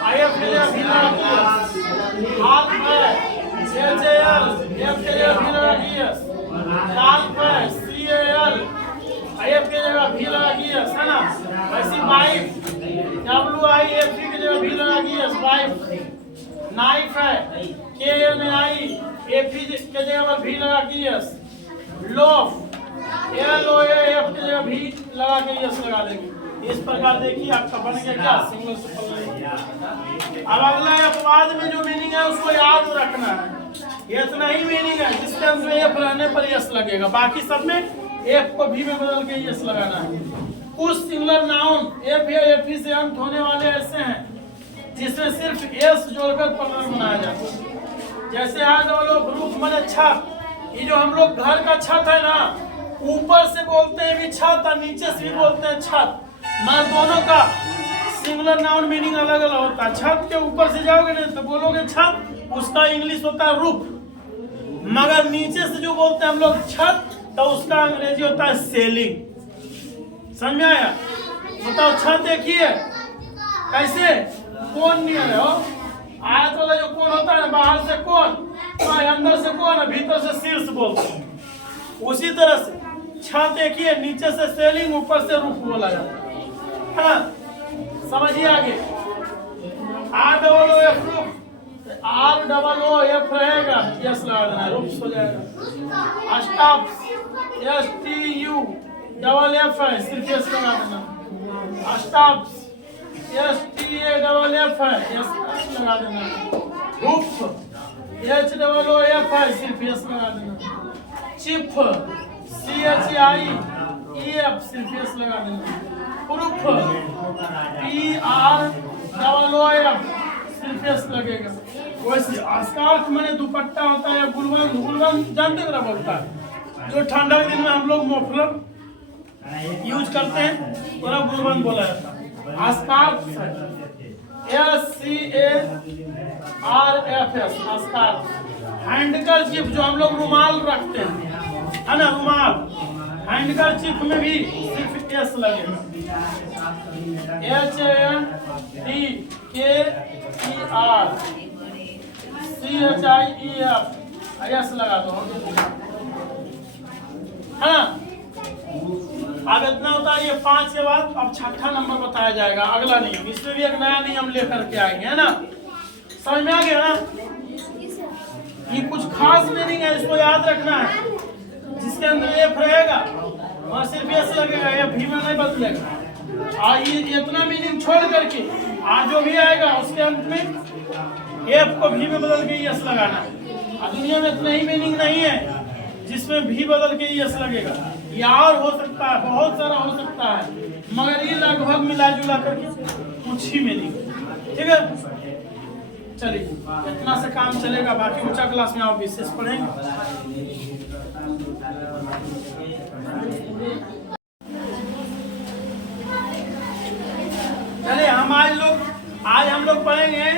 एफ के लिए भी लगा गियस, हाथ में HAL, F के लिए भी लगा गियस, लाल में CAL, F के जगह भी लगा गियस, है ना। वैसे वाइफ WIFE की जगह भी लगा गियस, वाइफ। नाइफ है KNI, FE के जगह पर भी लगा गियस। लोफ LOAF की जगह भी लगा के यस लगा देंगे। इस प्रकार देखिए आपका बन गया क्या, सिंगल सुपर। अब अगला अपवाद में जो मीनिंग है उसको याद रखना है। ये इतना ही मीनिंग है जिसके अंत में एफ रहने पर यस लगेगा, बाकी सब में एफ को भी में बदल के यस लगाना है। कुछ सिंगुलर नाउन एफ या एफी से अंत होने वाले ऐसे हैं जिसमें सिर्फ एस जोड़कर प्लुरल बनाया जाता है। जैसे आज वालों ग्रुप मन छत, ये जो हम लोग घर का छत है ना, ऊपर से बोलते हैं भी छत और नीचे से भी बोलते हैं छत, मगर दोनों का सिंगुलर नाउन मीनिंग अलग अलग होता है। छत के ऊपर से जाओगे ना तो बोलोगे छत, उसका इंग्लिश होता है रूफ, मगर नीचे से जो बोलते हैं हम लोग छत तो उसका अंग्रेजी होता है सेलिंग। समझ में आया? बताओ छत एक ही है, कैसे कौन नहीं है हो, आयत वाला जो कौन होता है बाहर से कौन, अंदर से कौन है, भीतर से शीर्ष बोलते हैं। उसी तरह से छत एक ही है, नीचे से सेलिंग ऊपर से रूफ बोला जाता है। हाँ समझिए आगे। ROOF रहेगा, यस लगा देना, रूफ हो जाएगा। स्टाफ STUFF है, सिर्फ यस लगा देना। स्टाफ STAFF है, यस लगा देना। हुफ HOOF है, सिर्फ यस लगा देना। चिफ CHIEF, सिर्फ यस लगा देना। प्रूफ PROOF, सिर्फ यस लगेगा। वैसे स्कार्फ मैंने दुपट्टा होता है, गुलवन, गुलवन जानते मेरा बोलता है, जो ठंडा के दिन में हम लोग मोफलर यूज करते हैं, पूरा गुलवन बोला जाता है। Scarf SCARFS, scarf. हैंडकरचीफ जो हम लोग रुमाल रखते हैं, है ना, रुमाल, हैंडकरचीफ में भी सिर्फ एस लगेगा। HANDKER CHIEF, एस लगा दो। हाँ अब इतना होता है। ये 5 के बाद अब छठा नंबर बताया जाएगा, अगला नियम। इसमें भी एक नया नियम लेकर के आएंगे, है ना। समझ में आ गया ना? ये कुछ खास मीनिंग है, इसको याद रखना है। जिसके अंदर एफ रहेगा वहाँ सिर्फ एस लगेगा, एफ भी में नहीं बदलेगा। और ये इतना मीनिंग छोड़ करके आज जो भी आएगा उसके अंत में एफ को भी में बदल के यस लगाना है। और दुनिया में इतना ही मीनिंग नहीं है जिसमें भी बदल के यस लगेगा। ये और हो सकता है, बहुत सारा हो सकता है, मगर ये लगभग मिला जुला करके कुछ ही मीनिंग, ठीक है। चलिए इतना से काम चलेगा, बाकी ऊंचा क्लास में आप विशेष पढ़ेंगे। चलिए आज हम लोग पढ़ेंगे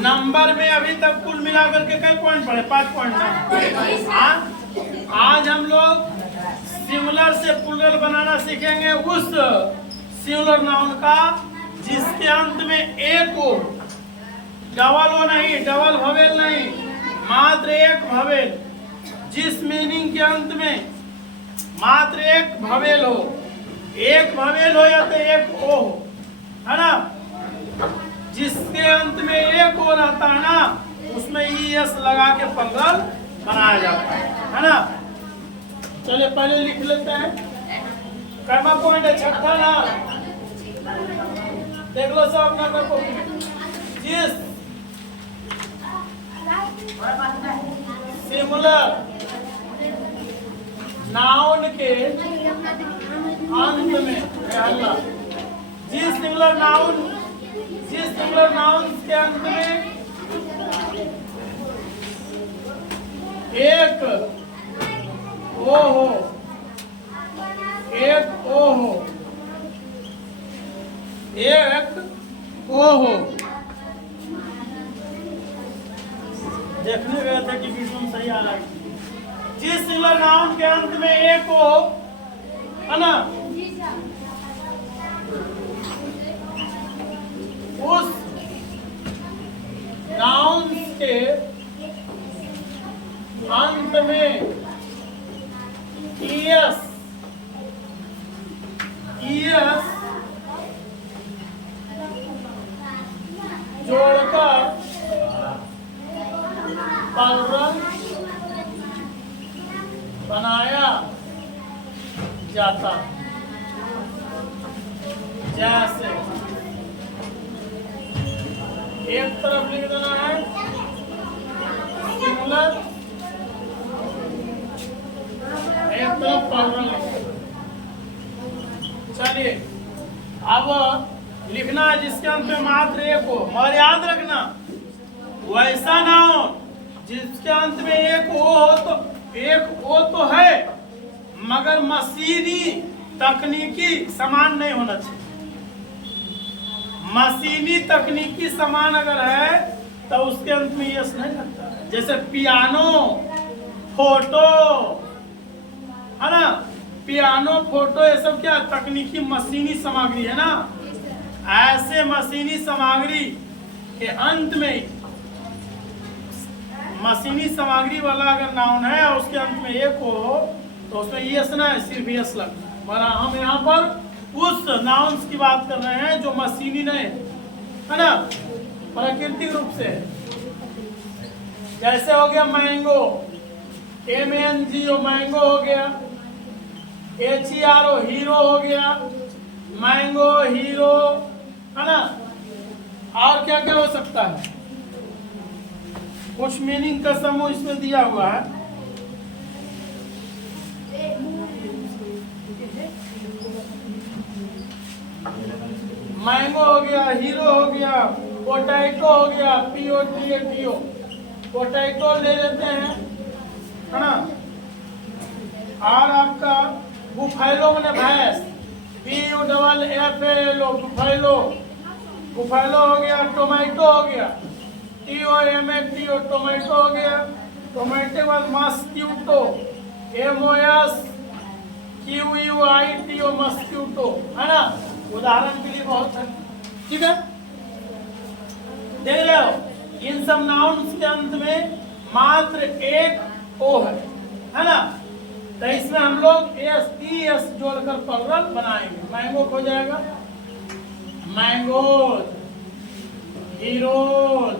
नंबर में। अभी तक कुल मिलाकर के कई पॉइंट पढ़े? 5 पॉइंट ना। आज हम लोग सिंगुलर से प्लुरल बनाना सीखेंगे, उस सिंगुलर नाउन का जिसके अंत में एक हो, डबल हो नहीं, डबल भवेल नहीं, मात्र एक भवेल। जिस मीनिंग के अंत में मात्र एक भवेल हो, एक भवेल हो या तो एक ओ हो, है ना। जिसके अंत में एक ओ रहता है ना, उसमें ES लगा के प्लुरल बनाया जाता है ना। चलिए पहले लिख लेते हैं। कर्मा पॉइंट है छठा ना, देख लो सब ना को। जिस सिंगुलर नाउन के अंत में, जिस सिंगुलर नाउन के अंत में एक ओ हो, एक ओ हो, एक ओ हो। देखने गए थे कि वीडियो में सही आ रहा है। जिस सिंगुलर नाउन के अंत में एक ओ, है ना, उस अंत में ईएस जोड़कर प्लुरल बनाया जाता है। जैसे एक तरफ लिख देना है सिंगुलर, एक तरफ प्लुरल। चलिए अब लिखना है जिसके अंत में मात्र एक हो, और याद रखना वैसा नाउन जिसके अंत में एक ओ तो है मगर मशीनी तकनीकी समान नहीं होना चाहिए। मशीनी तकनीकी समान अगर है तो उसके अंत में यस नहीं लगता है। जैसे पियानो, फोटो, है ना, पियानो, फोटो, ये सब क्या तकनीकी मशीनी सामग्री है ना। ऐसे मशीनी सामग्री के अंत में मशीनी सामग्री वाला अगर नाउन है और उसके अंत में एक हो तो उसमें यस ना है, सिर्फ यस लगना। मगर हम यहाँ पर उस नाउन्स की बात कर रहे हैं जो मशीनी नहीं है ना, प्राकृतिक रूप से। जैसे हो गया मैंगो, MANGO मैंगो हो गया, HERO हीरो हो गया, मैंगो, हीरो, है ना। और क्या क्या हो सकता है, कुछ मीनिंग का समूह इसमें दिया हुआ है। मैंगो हो गया, हीरो हो गया, पोटैटो हो गया, POTATO, पोटैटो ले लेते हैं, है ना। और आपका बुफैलो मैंने भैंस, BUFFALO बुफैलो, बुफैलो हो गया। टोमेटो हो गया, TOMATO टोमेटो हो गया। टोमेटो के बाद मस्क्यूटो, MOSQUITO मस्क्यूटो, है ना। उदाहरण के लिए बहुत है, ठीक है। देख रहे हो इन सब नाउन्स के अंत में मात्र एक ओ है ना। तो इसमें हम लोग ES जोड़कर प्लुरल बनाएंगे। मैंगो हो जाएगा मैंगोज, हीरोज,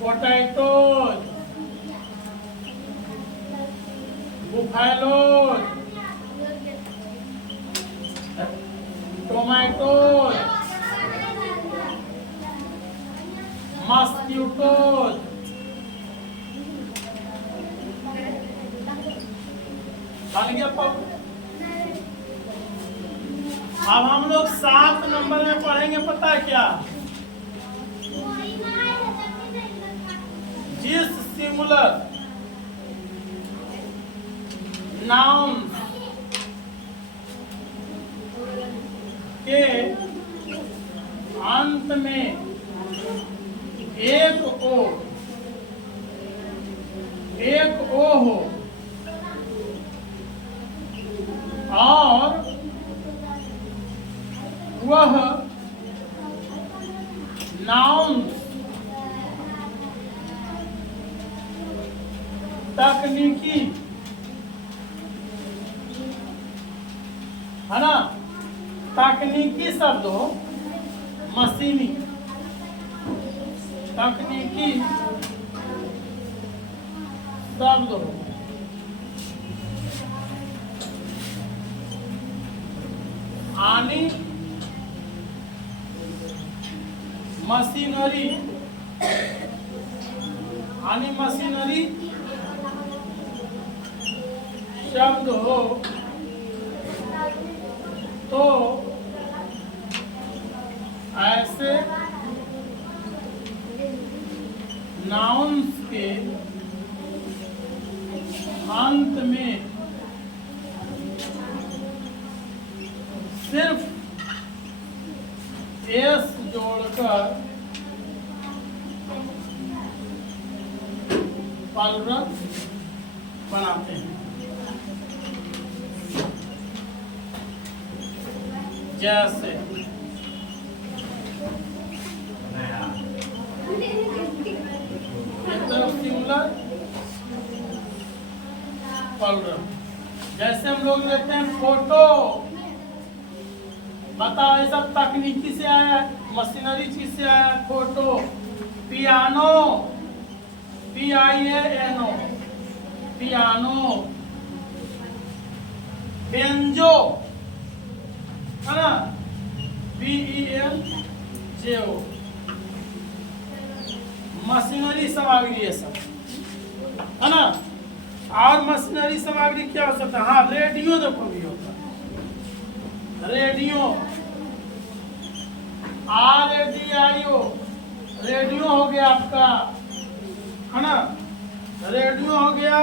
पोटैटोज, बुफैलोज, टोमेटोज, मस्क्यूटोज। बन गया पाव। अब हम लोग 7 नंबर में पढ़ेंगे, पता है क्या, जिस सिंगुलर नाउन के अंत में एक ओ हो और वह नाउन तकनीकी, है ना, तकनीकी शब्द हो, मशीनी तकनीकी शब्द हो, आनी मशीनरी, आनी मशीनरी शब्द हो तो ऐसे नाउन्स के अंत में सिर्फ एस जोड़कर प्लुरल बनाते हैं। जैसे एक तरफ सिंगुलर, पल्लव। जैसे हम लोग लेते हैं फोटो, बताओ ये सब तकनीकी से आया है, मशीनरी चीज से आया है। Photo, piano, PIANO, piano, banjo है ना, BENJO, मशीनरी सामग्री है सब, है ना। और मशीनरी सामग्री क्या हो सकता है? हाँ, रेडियो देखो भी होता है, रेडियो, RADIO, रेडियो हो गया आपका, है ना, रेडियो हो गया।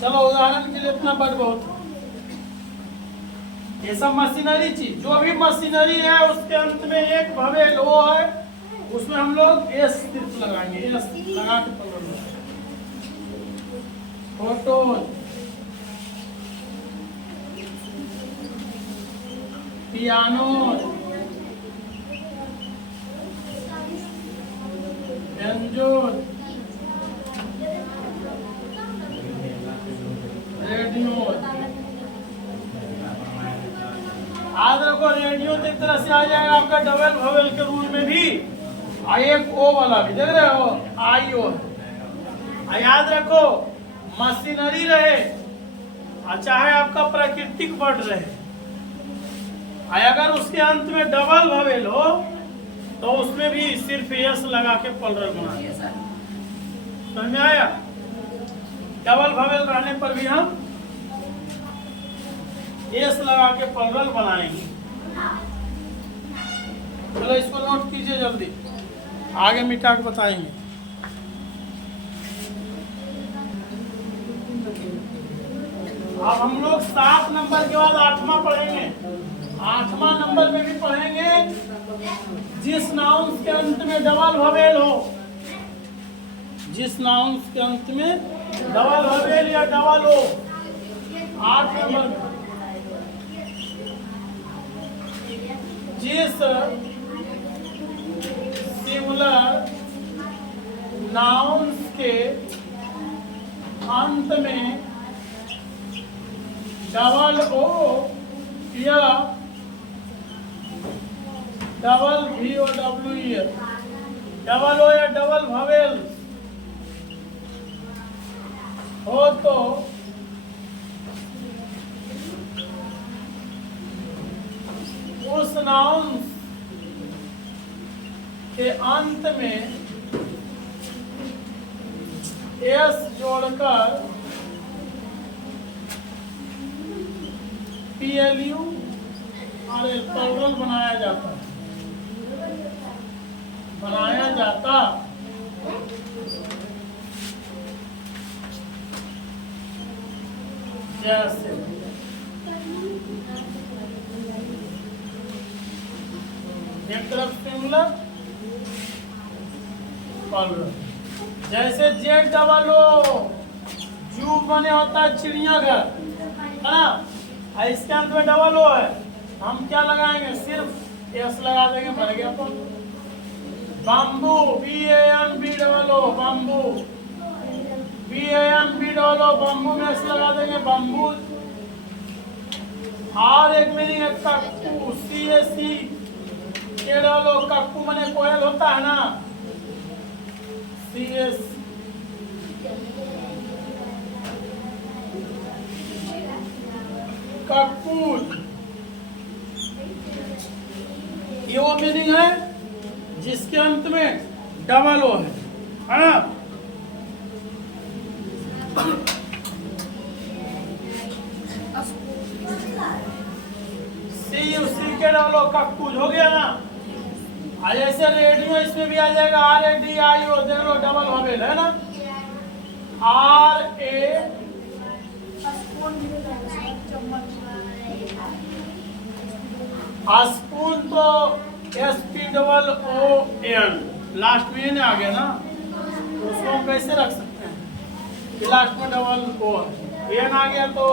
चलो उदाहरण के लिए इतना बड़ बहुत, ये सब मशीनरी चीज, जो भी मशीनरी है उसके अंत में एक भवेल ओ है, उसमें हम लोग एस सिर्फ लगाएंगे, एस लगा के पकड़। Photo, piano, banjo, radio. आज रखो, रेडियो तो एक तरह से आ जाएगा आपका डबल वोवेल के रूल में भी, और एक ओ वाला भी, देख रहे हो, IO। याद रखो, मशीनरी रहे और चाहे आपका प्राकृतिक वर्ड रहे, अगर उसके अंत में डबल वोवेल हो तो उसमें भी सिर्फ एस लगा के पलरल बना। समझ में आया? डबल वोवेल रहने पर भी हम एस लगा के पलरल बनाएंगे। चलो इसको नोट कीजिए जल्दी, आगे मिटा के बताएंगे। अब हम लोग 7 नंबर के बाद 8वां पढ़ेंगे। 8वां नंबर में भी पढ़ेंगे जिस नाउन के अंत में डबल वोवेल हो, जिस नाउन के अंत में डबल वोवेल या डबल हो। 8 नंबर में जिस सिंगुलर नाउन्स के अंत में डबल ओ या डबल VOWEL, डबल ओ या डबल वोवेल हो तो उस नाउन के अंत में एस जोड़कर PLU और पलरल बनाया जाता है, बनाया जाता। जैसे एक तरफ सिंगुलर पलरल, जैसे जेड डबल ओ, जू बने होता है चिड़ियाघर, है ना, इसके अंत में डबल ओ है, हम क्या लगाएंगे? सिर्फ एस लगा देंगे, बन गया। Bamboo, BAMBOO, bamboo, BAMBOO, bamboo में एस लगा देंगे, बाम्बू। और एक मीनिंग है कक्कू, CAC के डालो, कक्कू मने कोयल होता है ना, CS कक्कूट, ये वो मीनिंग है जिसके अंत में डबल ओ है ना। सी के डालो, कक्कूज हो गया ना। आज ऐसे रेडियो इसमें भी आ जाएगा, RADIO, देख लो डबल वोवेल है ना, RA स्पून तो SPOON, लास्ट में नहीं आ गया ना, तो उसको हम कैसे रख सकते हैं कि लास्ट में डबल ओ एन आ गया तो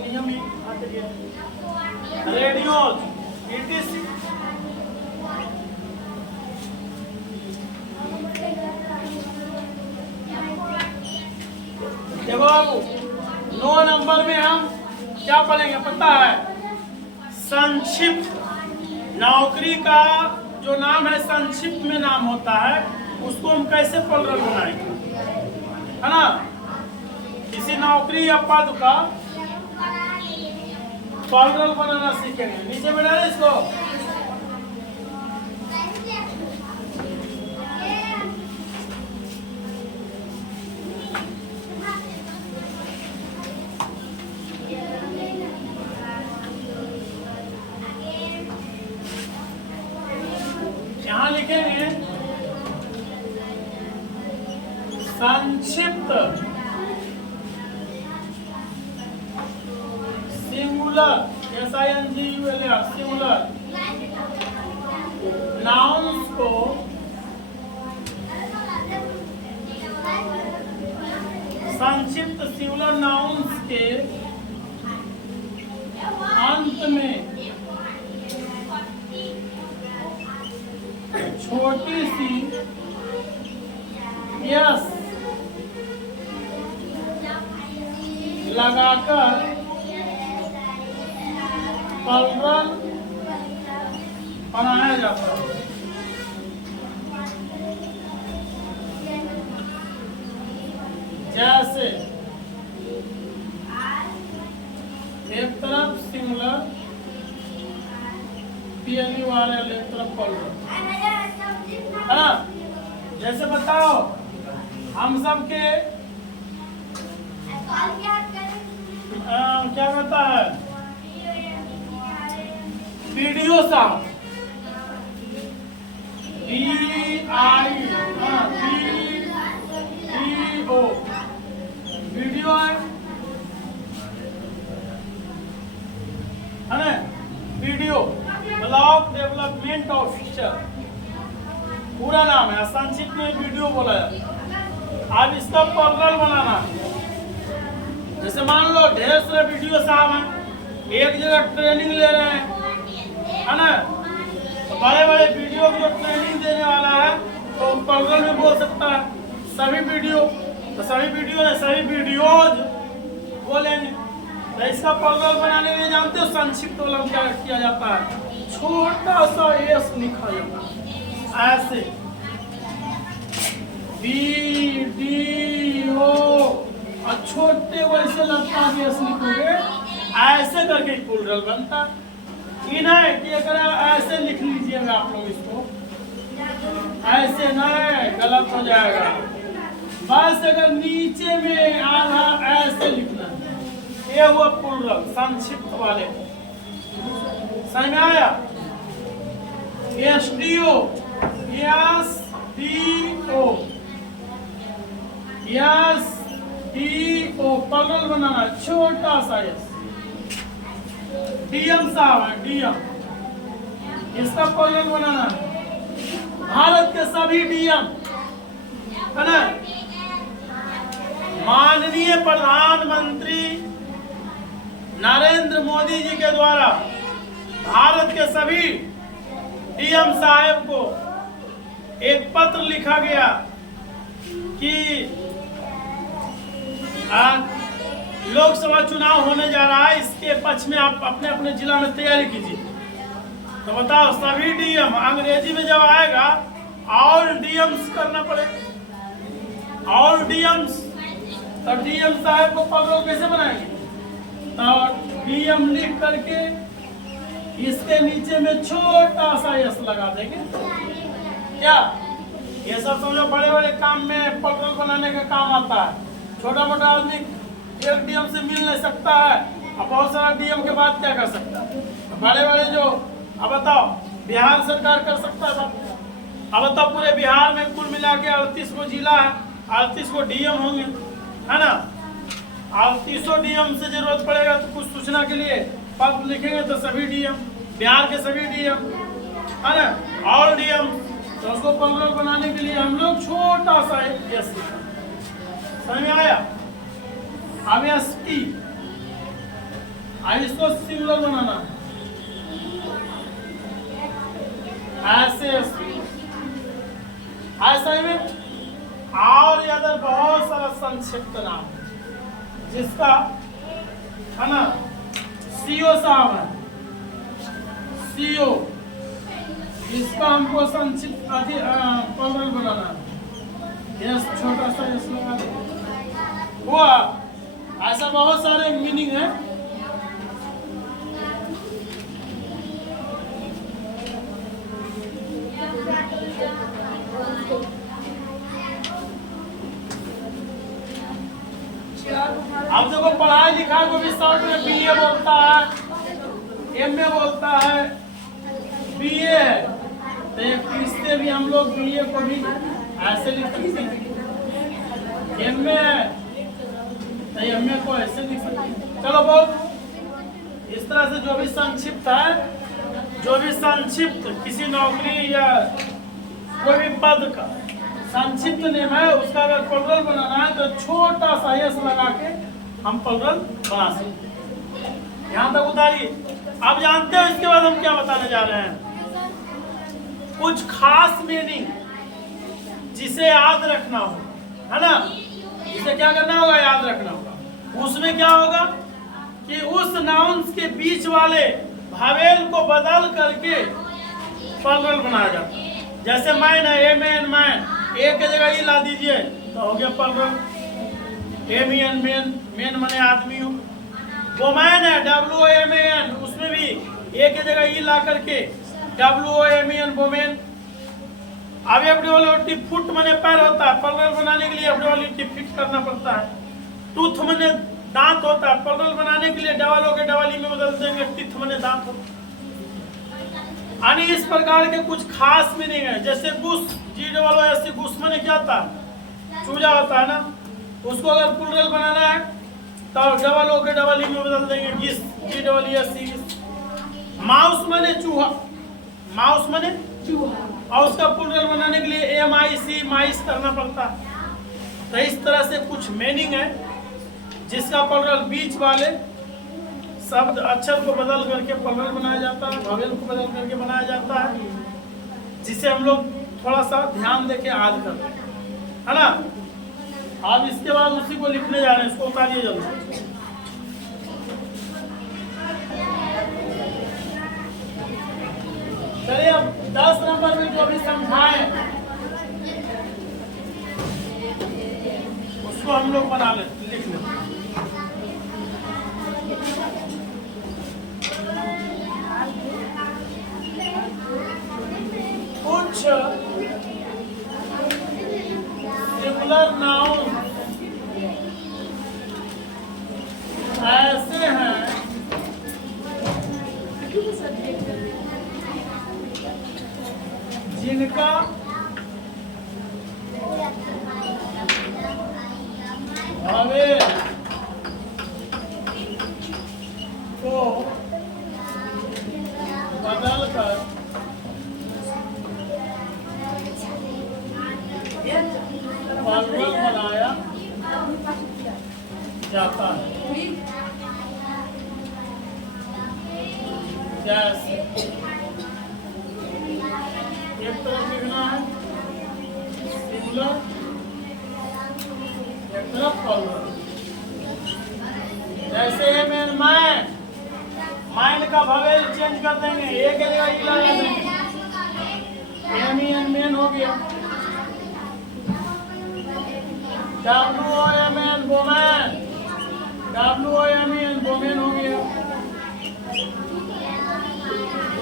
नियम ही हट गया। Radio ETC। देखो बाबू 9 नंबर में हम क्या पढ़ेंगे पता है? संक्षिप्त। नौकरी का जो नाम है संक्षिप्त में नाम होता है, उसको हम कैसे प्लुरल बनाएंगे, है ना? किसी नौकरी या पद का प्लुरल बनाना सीखेंगे। नीचे में डाले इसको। यहाँ लिखेंगे संक्षिप्त सिंगुलर, SINGULAR सिंगुलर नाउन्स को संक्षिप्त सिंगुलर नाउन्स के अंत में छोटी सी यस लगाकर प्लुरल बनाया जाता है। जैसे एक तरफ सिंगुलर PLURL, एक तरफ प्लुरल, है ना? जैसे बताओ हम सब के क्या कहता है वीडियो साहब, VIDO वीडियो है ना? वीडियो ब्लॉक डेवलपमेंट ऑफिसर पूरा नाम है, संक्षिप्त में वीडियो बोला जाता है। अब इसका प्लुरल बनाना है। जैसे मान लो ढेर सारे वीडियो साहब हैं, एक जगह ट्रेनिंग ले रहे हैं, है ना? तो बड़े बड़े वीडियो को जो ट्रेनिंग देने वाला है तो प्लुरल में बोल सकता है सभी वीडियो, तो सभी वीडियो है सभी वीडियोज बोलेंगे। तो इसका प्लुरल बनाने में जानते हो संक्षिप्त वाला क्या किया जाता है? छोटा सा एस लिखा जाता है ऐसे, वीडियो, और छोटे वैसे लगता है एस लिखोगे ऐसे करके प्लुरल बनता है। नहीं कि अगर ऐसे लिख लीजिएगा आप लोग इसको, ऐसे नहीं, गलत हो जाएगा। बस अगर नीचे में आधा ऐसे लिखना है, ये हुआ प्लुरल संक्षिप्त वाले। समझ में आया? SDO प्लुरल बनाना, छोटा सा एस। DM साहब है, DM, इसका प्लुरल बनाना है। भारत के सभी DM, है ना? माननीय प्रधानमंत्री नरेंद्र मोदी जी के द्वारा भारत के सभी DM साहब को एक पत्र लिखा गया कि लोकसभा चुनाव होने जा रहा है, इसके पक्ष में आप अपने अपने जिला में तैयारी कीजिए। तो बताओ सभी DM अंग्रेजी में जब आएगा ऑल DMs करना पड़ेगा, ऑल DMs। तो DM साहब को प्लुरल कैसे बनाएंगे? तो DM लिख करके इसके नीचे में छोटा सा एस लगा देंगे। क्या ये सब समझो बड़े बड़े काम में प्लुरल बनाने का काम आता है। छोटा मोटा आदमी एक DM से मिल नहीं सकता है, अब बहुत सारा DM के बाद क्या कर सकता है? बड़े बड़े जो, अब बताओ बिहार सरकार कर सकता है बात। अब बताओ पूरे बिहार में कुल मिला के 38 को जिला है, 38 को DM होंगे, है ना? 38 DM से जरूरत पड़ेगा तो कुछ सूचना के लिए पत्र लिखेंगे तो सभी DM, बिहार के सभी DM, है ना? All DM। तो उसको प्लुरल बनाने के लिए हम लोग छोटा सा एस लिखा। समझ में आया? अब ST, अब इसको सिंगुलर बनाना है। ऐसे ऐसा ही में और अदर बहुत सारा संक्षिप्त नाम है जिसका है ना सीओ साहब है सीओ, इसका हमको संक्षिप्त प्लुरल बनाना है। यस छोटा सा यस लगा दो हुआ। ऐसा बहुत सारे मीनिंग है। अब देखो पढ़ाई लिखाई को भी शॉर्ट में बीए बोलता है, एमए बोलता है, बीए है तो इससे भी हम लोग बीए को भी ऐसे लिख सकते हैं। एमए है तो एमए को ऐसे लिख सकते हैं। चलो बहुत इस तरह से जो भी संक्षिप्त है, जो भी संक्षिप्त किसी नौकरी या कोई भी पद का संक्षिप्त नेम है, उसका अगर प्लुरल बनाना है तो छोटा सा यस लगा के हम प्लुरल बना सकते हैं। यहाँ तक उतारिए। अब जानते हो इसके बाद हम क्या बताने जा रहे हैं। कुछ खास मीनिंग जिसे याद रखना हो, है ना, इसे क्या करना होगा, याद रखना होगा। उसमें क्या होगा कि उस नाउन्स के बीच वाले भावेल को बदल करके प्लुरल बनाया जाता है। जैसे मैन है, ए मैन मैन, एक की जगह ई ला दीजिए तो हो गया प्लुरल। एमियन मेन, मेन माने आदमी हो। वोमैन है, WOMAN, उसमें भी एक की जगह ई ला करके WOMAN वोमेन। अब एब्डोलिटी फुट माने पैर होता है, प्लुरल बनाने के लिए एब्डोलिटी फिट करना पड़ता है। टूथ माने दांत होता है, प्लुरल बनाने के लिए डबल हो के डबल ई में बदल देंगे, टीथ माने दांत होता है। यानी इस प्रकार के कुछ खास मीनिंग है। जैसे गुस, GOOS, गुस माने क्या होता है, चूजा होता है ना, उसको अगर प्लुरल बनाना है तो डबल हो के डबल ई में बदल देंगे, गिस, GOOS। माउस माने चूहा, माउस माने चूहा, और उसका प्लुरल बनाने के लिए MIC माइस करना पड़ता है। तो इस तरह से कुछ मीनिंग है जिसका प्लुरल बीच वाले शब्द अक्षर को बदल करके प्लुरल बनाया जाता है, भावेल को बदल करके बनाया जाता है, जिसे हम लोग थोड़ा सा ध्यान देके याद करते हैं, है ना। अब इसके बाद उसी को लिखने जा रहे हैं, इसको उतारिए जल्दी। चलिए अब 10 नंबर में जो भी समझाएं उसको हम लोग बना लेते, लिख लेते। कुछ सिंगुलर नाउन ऐसे हैं जिनका भावेल को बदल कर प्लुरल बनाया जाता है। जैसे एक तरफ लिखना है सिंगुलर, एक तरफ प्लुरल। जैसे मैन मैन, मैन का भावेल चेंज कर देंगे, एक जगह ई लगा देंगे, मेन हो गया। WOMAN वोमेन, WOMAN वोमेन हो गया।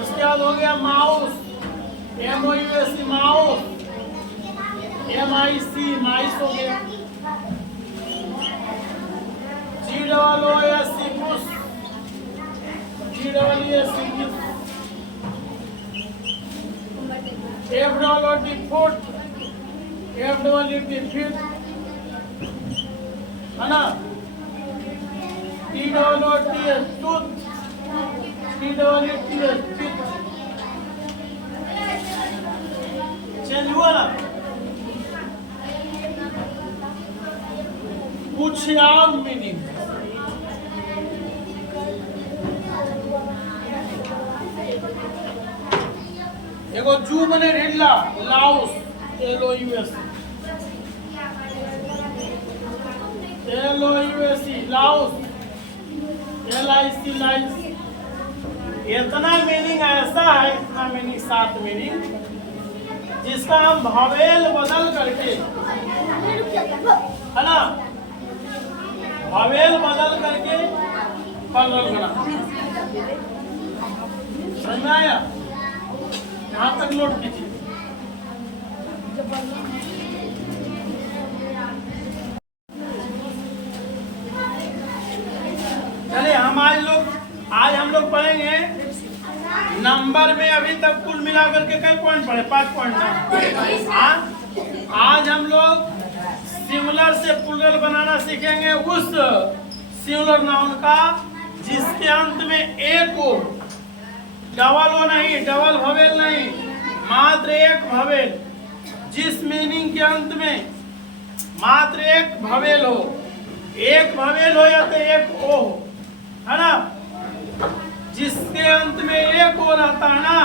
उसके बाद हो गया माउस, MOUS माउस, MIC माइस हो गया। GOOS गुस, GOOS गिस। FWOT फुट, FWOT फिट, है ना। TWOTS tooth, TWOTS fit. Change हुआ ना। कुछ और मीनिंग एगो जू बने ढिल्ला लाउस LOUS लाउस LIC लाइस। इतना मीनिंग ऐसा है, इतना मीनिंग 7 मीनिंग जिसका हम भावेल बदल करके, है ना, भावेल बदल करके प्लुरल बना। समझ में आया? यहाँ तक नोट कीजिए। चलिए आज हम लोग पढ़ेंगे नंबर में। अभी तक कुल मिलाकर के कई पॉइंट पढ़े? 5 पॉइंट ना। आज हम लोग सिंगुलर से प्लुरल बनाना सीखेंगे, उस सिंगुलर नाउन का जिसके अंत में एक हो, डबल हो नहीं, डबल भवेल नहीं, मात्र एक भवेल, जिस मीनिंग के अंत में मात्र एक भवेल हो, एक भवेल हो या तो एक ओ हो, है ना, जिसके अंत में एक ओ रहता है ना,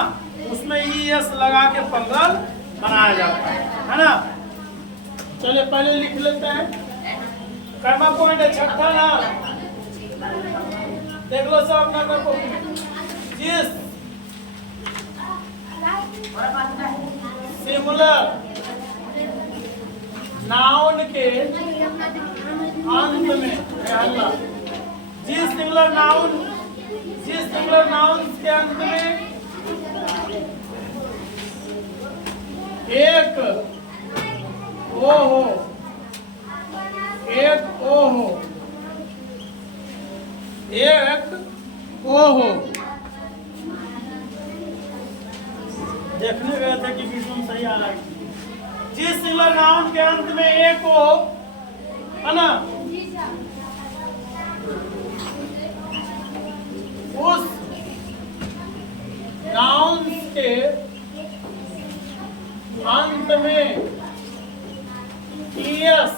उसमें ES लगा के प्लुरल बनाया जाता है ना। चलिए पहले लिख लेते हैं। कर्मा पॉइंट है 6ठा ना, देख लो सब नंबर को। जिस सिंगुलर नाउन के अंत में, जिस सिंगुलर नाउन के अंत में एक ओ हो, एक ओ हो, एक ओ हो। देखने गए थे कि विषम सही आ रहा है। जिस सिंगुलर नाउन के अंत में एक ओ, है ना, उस नाउन के अंत में ES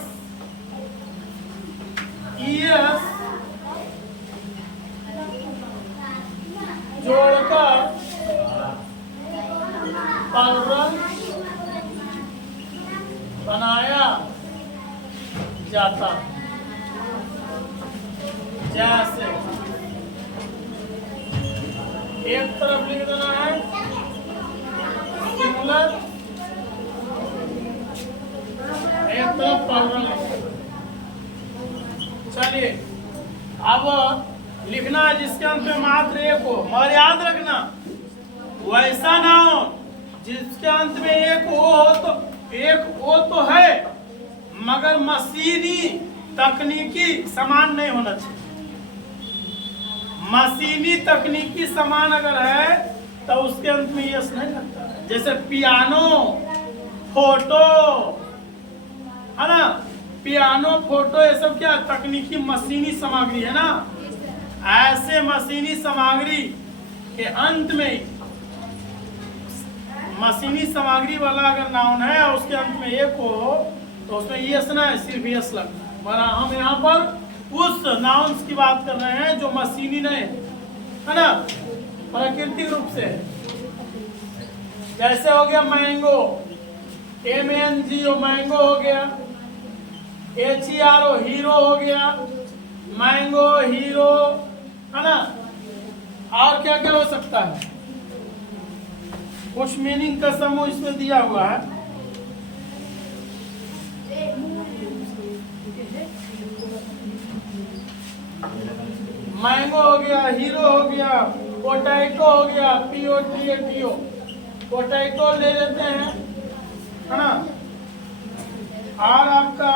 जोड़कर प्लुरल बनाया जाता। जैसे एक तरफ लिख देना है सिंगुलर, एक तरफ प्लुरल। चलिए अब लिखना है जिसके अंत में मात्र एक हो, और याद रखना वैसा नाउन जिसके अंत में एक हो तो एक ओ तो है, मगर मशीनी तकनीकी समान नहीं होना चाहिए। मशीनी तकनीकी समान अगर है तो उसके अंत में यस नहीं लगता है। जैसे पियानो, फोटो, है ना, पियानो, फोटो, ये सब क्या तकनीकी मशीनी सामग्री है ना। ऐसे मशीनी सामग्री के अंत में, मशीनी सामग्री वाला अगर नाउन है और उसके अंत में एक हो तो उसमें यस ना है, सिर्फ यस लगना है। पर हम यहाँ पर उस नाउन्स की बात कर रहे हैं जो मशीनी नहीं है ना, प्राकृतिक रूप से। जैसे हो गया मैंगो, MANGO मैंगो हो गया, HERO हीरो हो गया, मैंगो, हीरो, है ना। और क्या क्या हो सकता है? कुछ मीनिंग का समूह इसमें दिया हुआ है। मैंगो हो गया, हीरो हो गया, पोटैटो हो गया, POTATO, पोटैटो ले लेते हैं, है ना। और आपका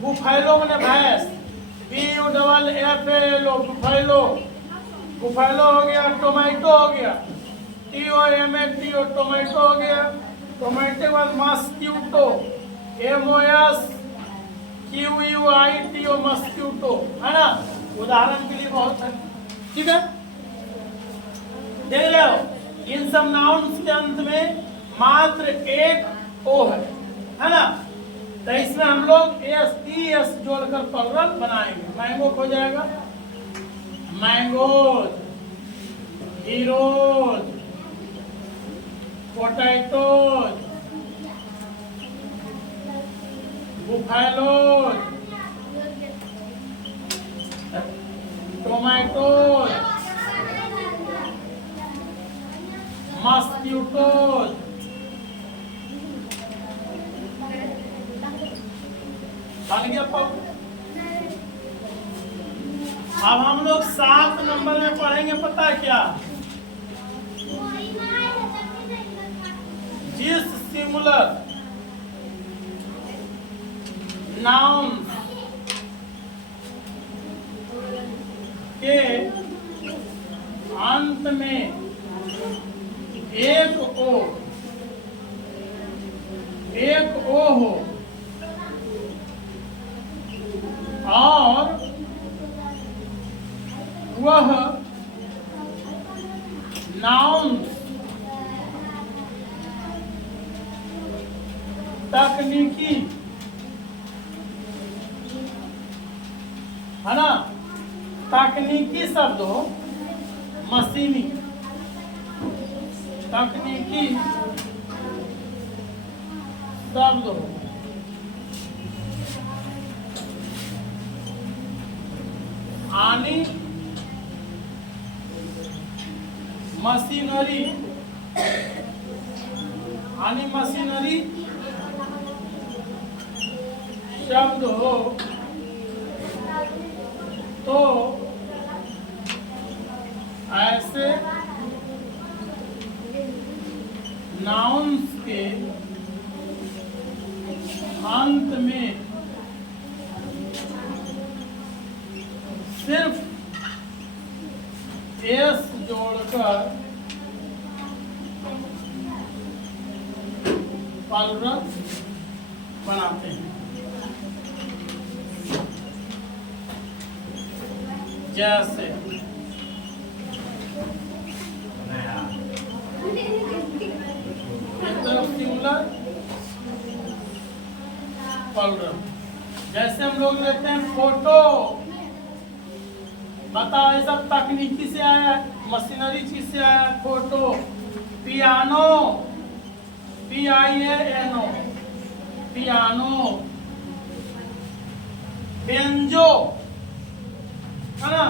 बुफैलो मैंने भैंस, BUFFALO बुफैलो, बुफैलो हो गया। टोमेटो हो गया, TOMATO टोमेटो हो गया। टोमेटो के बाद मस्क्यूटो, MOSQUITO मस्क्यूटो, है ना। उदाहरण के लिए बहुत है, ठीक है। देख रहे हो, इन सब नाउन्स के अंत में मात्र एक ओ है ना। तो इसमें हम लोग ES जोड़कर प्लुरल बनाएंगे। मैंगो हो जाएगा मैंगोज, हीरोज, पोटैटोज, बुफैलोज, टोमेटोज, मस्क्यूटोज। बन गया पाउ। अब हम लोग 7 नंबर में पढ़ेंगे, पता है क्या? जिस सिंगुलर नाउन के अंत में एक ओ हो और वह नाउन तकनीकी है ना, तकनीकी शब्द हो, मशीनी तकनीकी शब्द हो, आनी मशीनरी, आनी मशीनरी शब्द हो तो ऐसे नाउन्स के अंत में सिर्फ एस जोड़कर प्लुरल बनाते हैं। जैसे एक तरफ सिंगुलर प्लुरल, जैसे हम लोग लेते हैं फोटो, बताओ ये सब तकनीकी से आया है, मशीनरी चीज से आया है। Photo, piano, PIANO piano, banjo है ना,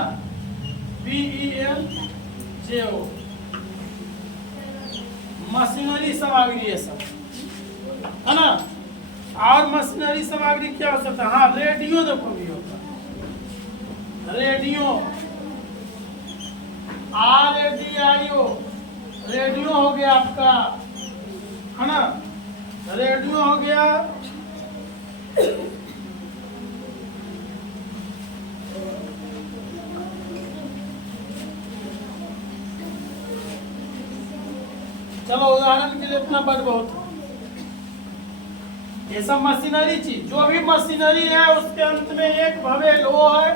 BENJO, मशीनरी सामग्री ये सब है ना। और मशीनरी सामग्री क्या हो सकता है? हाँ, रेडियो देखो भी होता है, रेडियो, RADIO, रेडियो हो गया आपका है ना, रेडियो हो गया। चलो उदाहरण के लिए इतना बड़ बहुत, ये सब मशीनरी चीज, जो भी मशीनरी है उसके अंत में एक भवेल ओ है,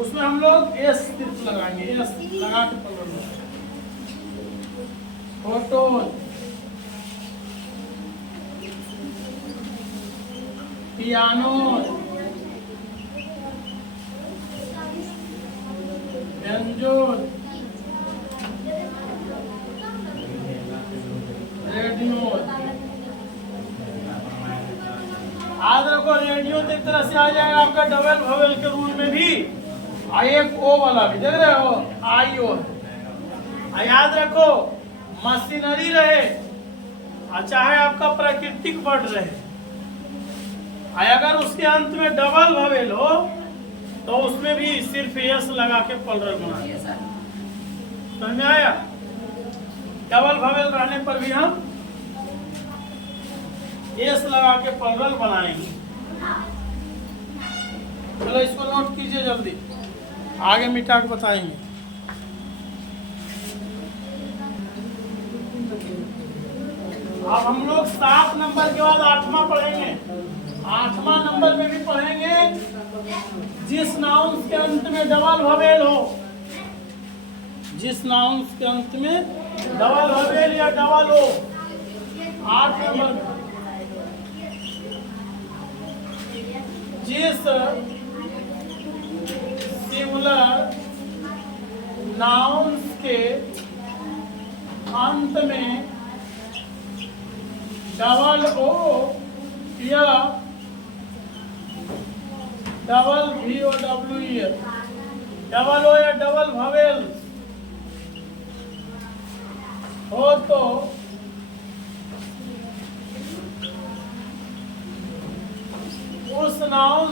उसमें हम लोग एस सिर्फ लगाएंगे, एस लगा के पकड़। Photo, piano, banjo, radio. आज रखो, रेडियो तो एक तरह से आ जाएगा आपका डबल वोवेल के रूल में भी, और एक ओ वाला भी, देख रहे हो, IO। याद रखो, मशीनरी रहे और चाहे आपका प्राकृतिक वर्ड रहे, अगर उसके अंत में डबल वोवेल हो तो उसमें भी सिर्फ एस लगा के प्लुरल बना। समझ में आया? डबल वोवेल रहने पर भी हम एस लगा के प्लुरल बनाएंगे। चलो इसको नोट कीजिए जल्दी, आगे मिटा के बताएंगे। अब हम लोग 7 नंबर के बाद 8वां पढ़ेंगे। 8वां नंबर में भी पढ़ेंगे जिस नाउन के अंत में डबल वोवेल हो, जिस नाउन के अंत में डबल वोवेल या डबल हो। 8 नंबर में जिस सिंगुलर नाउन्स के अंत में डबल ओ या double V O W E L, double O या डबल ववेल हो तो उस नाउन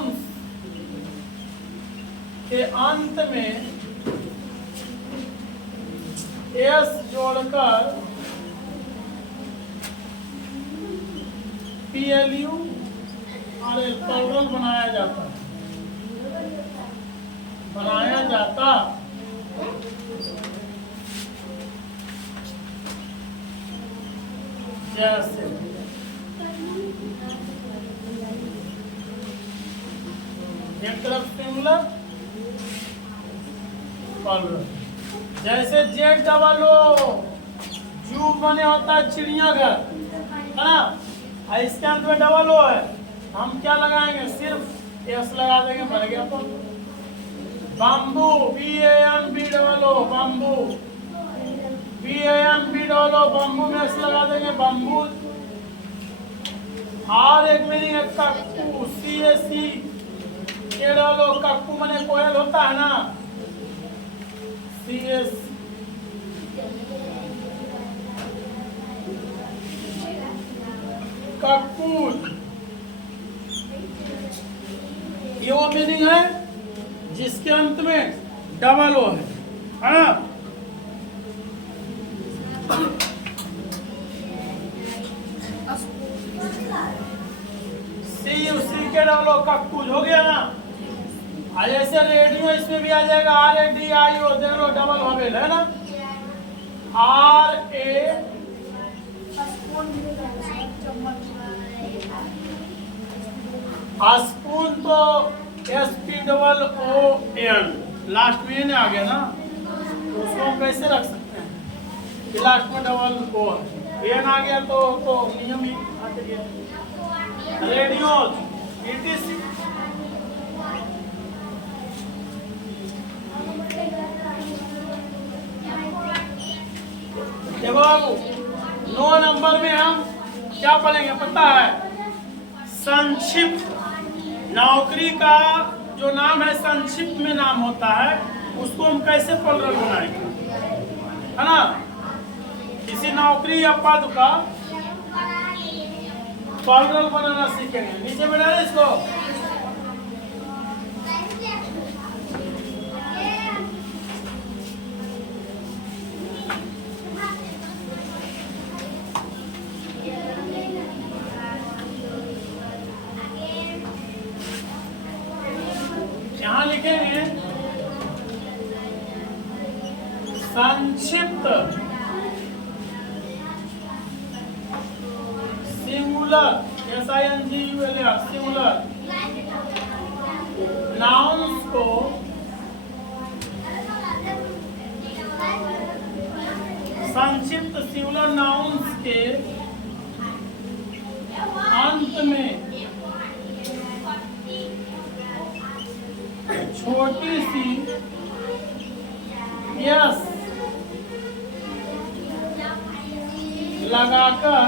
के अंत में एस जोड़कर PLU और प्लूरल बनाया जाता जैसे एक तरफ सिंगुलर प्लूरल, जैसे जेड डबल ओ जू बने होता है चिड़ियाघर, है ना। इसके अंत में डबल ओ है, हम क्या लगाएंगे, सिर्फ एस लगा देंगे, बन गया। तो bamboo BAMB double O, bamboo BAMB double O, bamboo में एस लगा देंगे, बम्बू। और एक मीनिंग है cuckoo, CAC K double O, cuckoo मने कोयल होता है ना, CAC कक्कूट। ये वो मीनिंग है जिसके अंत में डबल ओ है ना। सी के डबल ओ कक्कूज हो गया ना। जैसे रेडियो इसमें भी आ जाएगा RADIO, देख लो डबल ववेल है ना, RA स्पून तो SPOON लास्ट में आ गया ना, तो उसको हम कैसे रख सकते हैं कि लास्ट में डबल ओ एन आ गया तो नियम ही आते गया। रेडियो ETC देखो बाबू 9 नंबर में हम क्या पढ़ेंगे पता है, संक्षिप्त। नौकरी का जो नाम है संक्षिप्त में नाम होता है, उसको हम कैसे प्लूरल बनाएंगे, है ना। किसी नौकरी या पद का प्लूरल बनाना सीखेंगे। नीचे में डालें इसको। यहाँ लिखेंगे संक्षिप्त सिंगुलर SINGULAR सिंगुलर नाउन्स को संक्षिप्त सिंगुलर नाउन्स के अंत में छोटी सी यस लगाकर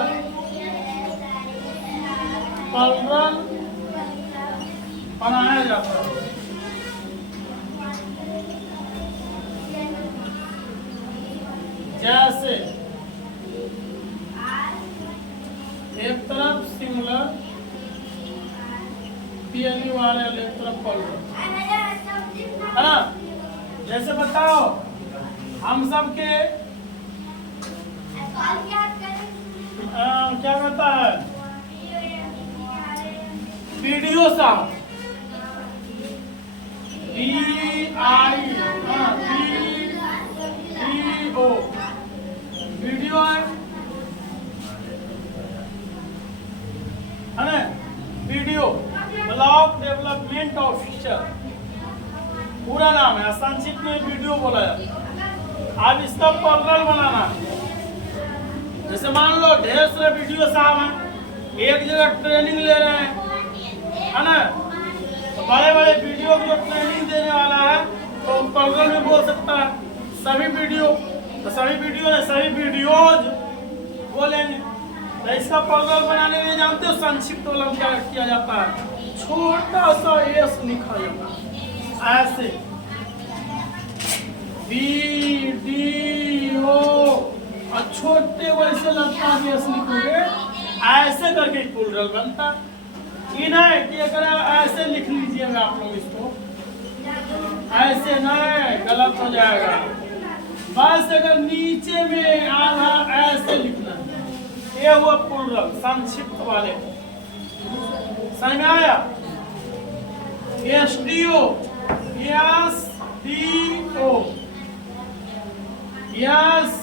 प्लूरल बनाया जाता है। जैसे एक तरफ सिंगुलर PLURL, एक तरफ प्लूरल, है ना। जैसे बताओ हम सब के क्या कहता है वीडियो साहब, VIDO वीडियो है ना। वीडियो ब्लॉक डेवलपमेंट ऑफिसर पूरा नाम है, संक्षिप्त में वीडियो बोला जाता है। अब इसका प्लूरल बनाना है। जैसे मान लो ढेर सारे वीडियो साहब हैं, एक जगह ट्रेनिंग ले रहे हैं, है ना। तो बड़े बड़े वीडियो को जो ट्रेनिंग देने वाला है तो प्लूरल में बोल सकता है सभी वीडियो, तो सभी वीडियो ने सभी वीडियोज बोलेंगे। तो इसका प्लुरल बनाने में जानते हो संक्षिप्त वाला क्या किया जाता है, छोटा सा एस लिखा जाता है ऐसे, बी डी ओ, और छोटे वैसे लगता है एस लिखोगे ऐसे करके प्लुरल बनता है। ये नहीं कि अगर ऐसे लिख लीजिएगा आप लोग इसको, ऐसे नहीं, गलत हो जाएगा। बस अगर नीचे में आधा ऐसे लिखना, ये हुआ प्लुरल संक्षिप्त वाले को, समझ में आया। S D O, S D O, S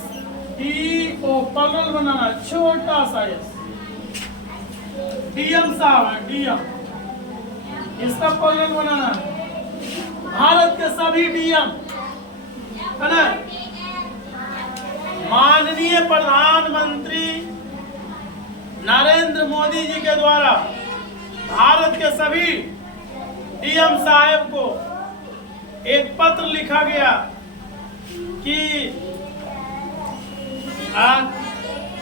D O plural बनाना, छोटा सा एस। डीएम साहब है, डीएम, इसका प्लुरल बनाना, भारत के सभी डीएम है ना, माननीय प्रधानमंत्री नरेंद्र मोदी जी के द्वारा भारत के सभी डीएम साहब को एक पत्र लिखा गया कि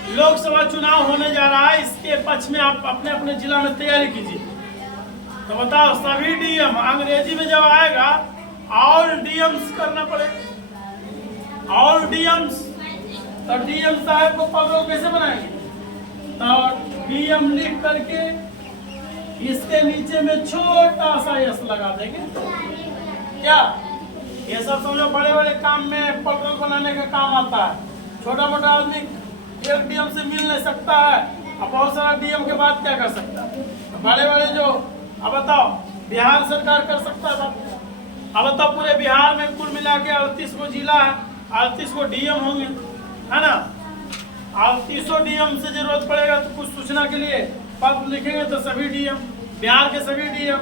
लोकसभा चुनाव होने जा रहा है, इसके पक्ष में आप अपने अपने जिला में तैयारी कीजिए। तो बताओ सभी डीएम, अंग्रेजी में जब आएगा ऑल डीएम्स करना पड़ेगा, ऑल डीएम्स। तो डीएम साहब को प्लुरल कैसे बनाएंगे, तो डीएम लिख करके इसके नीचे में छोटा सा एस लगा देंगे। क्या ये सब समझो बड़े बड़े काम में प्लुरल बनाने का काम आता है। छोटा मोटा आदमी एक डीएम से मिल नहीं सकता है, अब बहुत सारा डीएम के बाद क्या कर सकता है, बड़े बड़े जो, अब बताओ बिहार सरकार कर सकता है बात। अब बताओ पूरे बिहार में कुल मिला के 38 को जिला है, 38 को डीएम होंगे, है ना। 38 डीएम से जरूरत पड़ेगा तो कुछ सूचना के लिए पत्र लिखेंगे तो सभी डीएम, बिहार के सभी डीएम,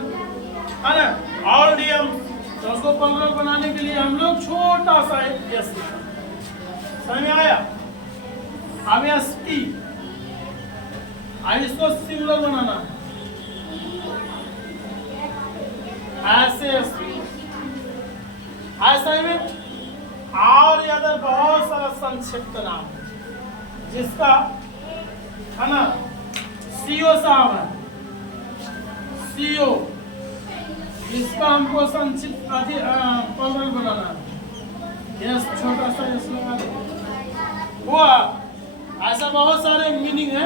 है ना, ऑल डीएम। तो उसको प्लुरल बनाने के लिए हम लोग छोटा सा एस, समझ में आया। अब एस टी, अब इसको सिंगुलर बनाना ऐसे, ऐसा में और इधर बहुत सारा संक्षिप्त नाम है जिसका, है ना, सीओ साहब है, सीओ, इसका हमको संक्षिप्त प्लुरल बनाना है, यस छोटा सा यस लगा दो हुआ। ऐसा बहुत सारे मीनिंग है।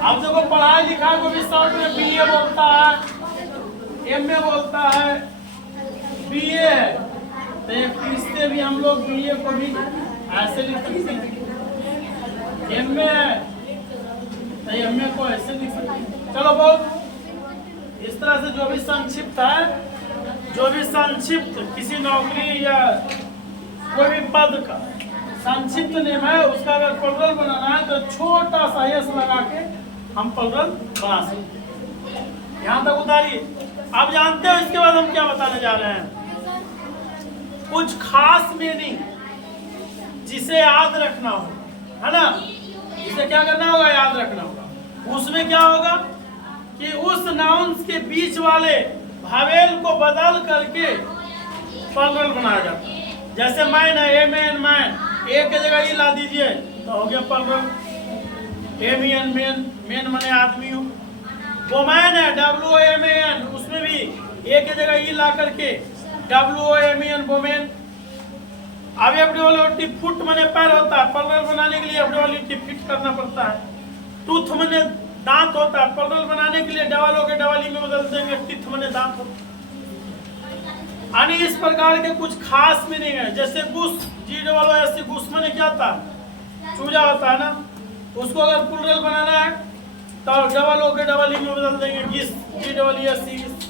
आप देखो पढ़ाई लिखाई को भी शॉर्ट में बीए बोलता है, एमए बोलता है, बीए है, तो इससे भी हम लोग बीए को भी ऐसे लिख सकते हैं, एमए है तो एमए को ऐसे लिख सकते हैं। चलो बहुत इस तरह से जो भी संक्षिप्त है, जो भी संक्षिप्त किसी नौकरी या कोई भी पद का संक्षिप्त नेम है, उसका अगर प्लुरल बनाना है तो छोटा सा एस लगा के हम प्लुरल बना सकते हैं। यहाँ तक उतारिए। अब जानते हो इसके बाद हम क्या बताने जा रहे हैं, कुछ खास मीनिंग जिसे याद रखना हो, है ना, जिसे क्या करना होगा, याद रखना होगा। उसमें क्या होगा कि उस नाउन्स के बीच वाले भावेल को बदल करके प्लुरल बनाया जाता है। जैसे मैन है, ए मैन, मैन, एक की जगह ये ला दीजिए तो हो गया प्लुरल। एमियन, मेन, मेन माने आदमी हो। वोमैन है, WOMAN, उसमें भी एक की जगह ये ला करके WOMAN, वोमेन। अब एब्डोलिटी फुट माने पैर होता है, प्लुरल बनाने के लिए एब्डोलिटी फिट करना पड़ता है। टूथ माने दांत होता है, प्लुरल बनाने के लिए डबल हो के डबल में बदल देंगे, टीथ माने दांत होता है। यानी इस प्रकार के कुछ खास मीनिंग है। जैसे गुस, GOOS, गुस माने क्या होता है, चूजा होता है ना, उसको अगर प्लुरल बनाना है तो डबल हो के डबल में बदल देंगे, गिस, GEES।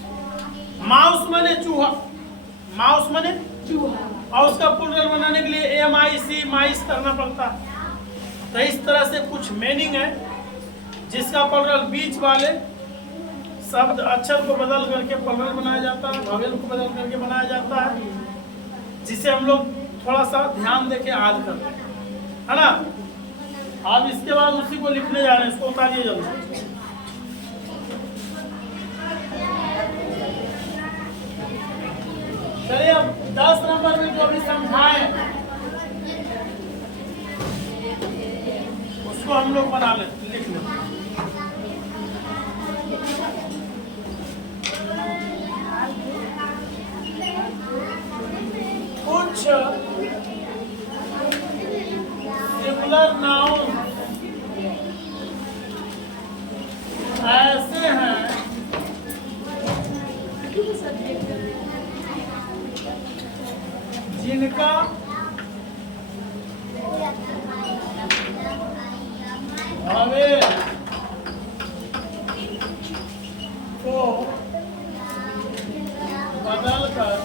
माउस माने चूहा, माउस माने चूहा, और उसका प्लुरल बनाने के लिए MIC, माइस करना पड़ता है। तो इस तरह से कुछ मीनिंग है जिसका प्लुरल बीच वाले शब्द अक्षर को बदल करके प्लुरल बनाया जाता है, भावेल को बदल करके बनाया जाता है, जिसे हम लोग थोड़ा सा ध्यान देके याद करते हैं, है ना। अब इसके बाद उसी को लिखने जा रहे हैं, इसको उतारिए जल्दी। 10 नंबर में जो भी समझाए उसको हम लोग बना लेते, लिख लेते। कुछ सिंगुलर नाउन ऐसे हैं जिनका भावेल को बदलकर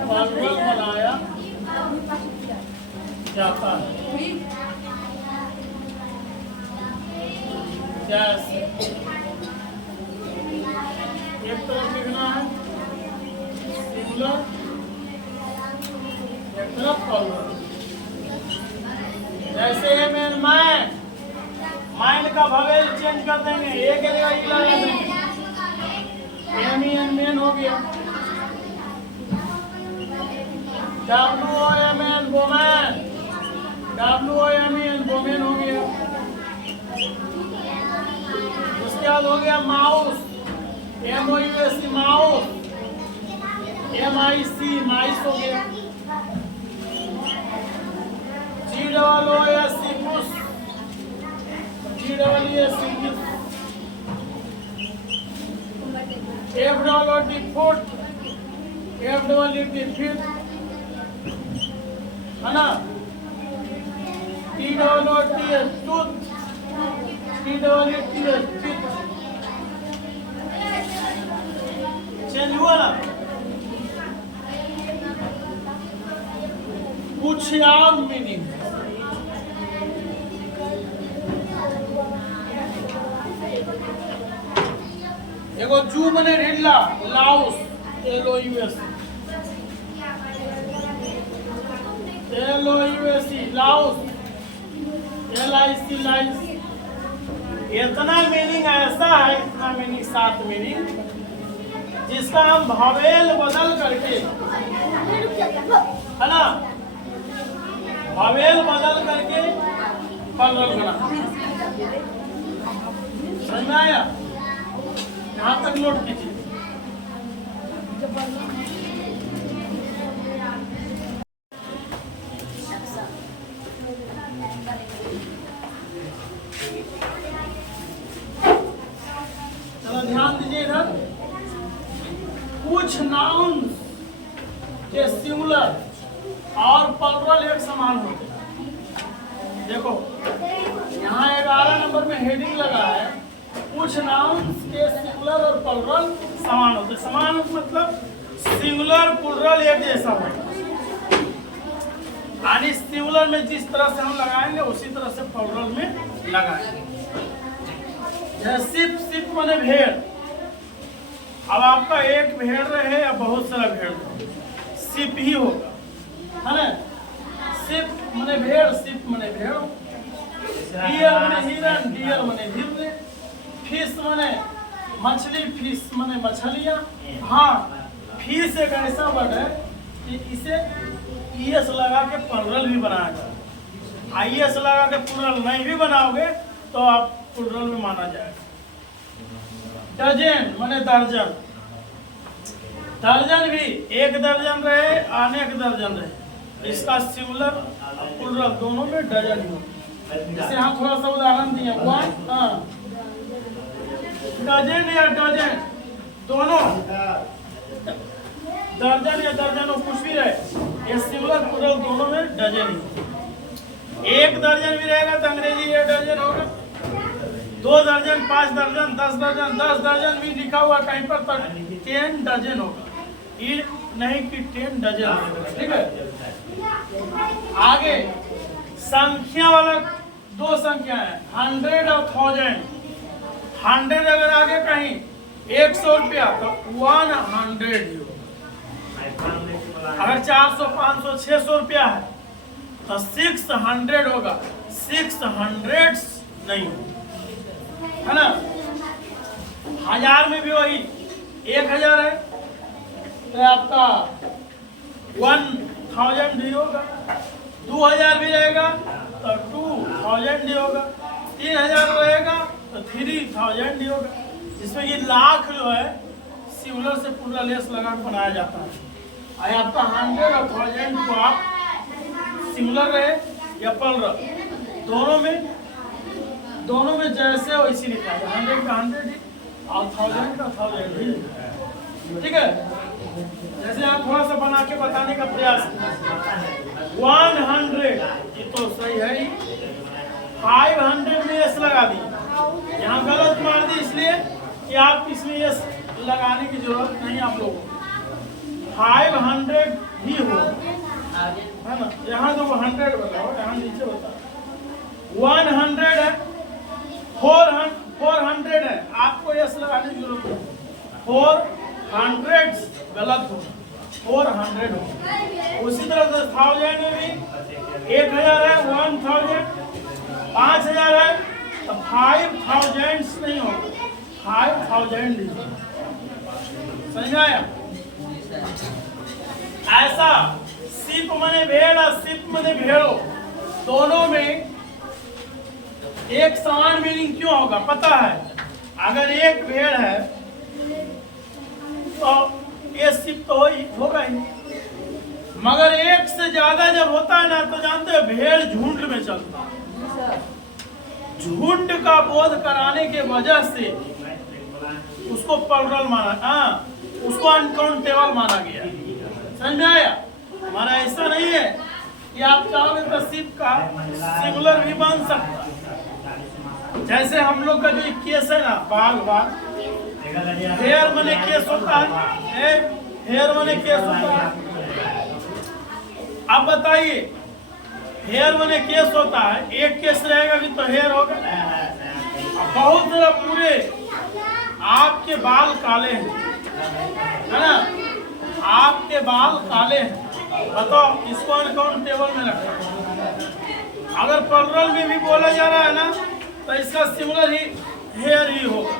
प्लुरल बनाया जाता है। जैसे एक तरफ लिखना है सिंगुलर, एक तरफ प्लुरल। जैसे मैन, माइंड का भवेल चेंज कर देंगे, एक लगा देंगे, मेन हो गया। WOMN वोमैन, WOMEN वोमेन हो गया। उसके बाद हो गया माउस, MOUS माउस, MIC माइस हो गया। GOOS push, GOOS FOOT, FOOT fit, है ना। TOOT tooth, TOOT teeth. Change हुआ ना। कुछ और मीनिंग एगो जू बने ढिल्ला, लाउस, LOUS, लाउस, LIC लाइस। इतना मीनिंग ऐसा है, इतना मीनिंग 7 मीनिंग, जिसका हम भावेल बदल करके, है ना, भावेल बदल करके प्लुरल बना। समझ में आया? यहाँ तक नोट कीजिए। चलो ध्यान दीजिए इधर। कुछ नाउन्स के सिंगुलर और प्लुरल एक समान होते हैं। देखो यहाँ 11 नंबर में हेडिंग लगा है, कुछ नाउन्स के सिंगुलर और प्लुरल समान होते हैं। समान मतलब सिंगुलर प्लुरल एक जैसा होता है, यानी सिंगुलर में जिस तरह से हम लगाएंगे उसी तरह से प्लुरल में लगाएंगे। जैसे सिप माने भेड़। अब आपका एक भेड़ रहे या बहुत सारा भेड़ रहे, सिप ही होगा, है ना। सिप माने भेड़, सिप माने भेड़। डियर माने हिरन, डियर माने हिरन। फिश माने मछली, फिश माने मछलियाँ। हाँ, फिश एक ऐसा वर्ड है कि इसे ES लगा के प्लुरल भी बनाया जाए। IS लगा के प्लुरल नहीं भी बनाओगे तो आप प्लुरल में माना जाएगा। डजन माने दर्जन। दर्जन भी एक दर्जन रहे, अनेक दर्जन रहे, इसका सिंगुलर प्लुरल दोनों में डजन ही। जैसे हम थोड़ा सा उदाहरण दिए, डजन या डजन दोनों, दर्जन या दर्जनों कुछ भी रहे, ये सिंगुलर प्लुरल दोनों में डजन ही। एक दर्जन भी रहेगा तो अंग्रेजी ये डजन होगा। 2 दर्जन, 5 दर्जन, 10 दर्जन, 10 दर्जन भी लिखा हुआ कहीं पर तो 10 डजन होगा, ये नहीं कि 10 डजन। ठीक है। आगे संख्या वाला 2 संख्या है, 100 और 1000। 100 अगर आगे कहीं 100 रुपया तो 100 यूरो। अगर 400, 500, 600 रुपया है तो 600 होगा, 600 नहीं, है ना। हजार में भी वही 1000 है तो आपका 1000 ही होगा। 2000 भी रहेगा तो 2000 ही होगा। 3000 रहेगा तो 3000 ही होगा। जिसमें कि लाख जो है सिमिलर से पूरा लेस लगा के बनाया जाता है। और आपका 100 और 1000 को आप सिमिलर रहे या पल दोनों में जैसे वैसी लिखा है। 100 का 100 ही और 1000 का 1000 ही। ठीक है, जैसे आप थोड़ा सा बना के बताने का प्रयास करें। 100 ये तो सही है ही। 500 में एस लगा दी, यहाँ गलत मार दी इसलिए कि आप इसमें एस लगाने की जरूरत नहीं आप लोगों को। 500 ही हो, है ना। यहाँ जो 100 बताओ, यहाँ नीचे बताओ 100 है, 400 है, आपको यस लगाने की जरूरत नहीं। 400 गलत हो, 400 हो। उसी तरह से 1000 में भी 1000 है, 1000, 5000 है तो 5000 नहीं होगा, 5000 समझ आया। ऐसा सिप मने भेड़ और सिप मने भेड़ो दोनों में एक समान मीनिंग क्यों होगा पता है। अगर एक भेड़ है तो ये सिप तो होगा ही, मगर एक से ज्यादा जब होता है ना तो जानते हो भेड़ झुंड में चलता है। झुंड का बोध कराने के वजह से उसको प्लुरल माना, उसको अनकाउंटेबल माना गया। समझ में आया। हमारा ऐसा नहीं है कि आप चाहोगे तो सिप का सिमिलर भी बन सकता है। जैसे हम लोग का जो केस है ना, बाल हेयर मने केस होता है, हेयर मने केस होता है। अब बताइए, हेयर मने केस होता है, एक केस रहेगा भी तो हेयर होगा। बहुत सारा पूरे आपके बाल काले हैं, है ना, आपके बाल काले हैं, बताओ इसको अनकाउंटेबल में रखा। अगर प्लुरल में भी बोला जा रहा है ना तो इसका सिमिलर ही हेयर ही होगा।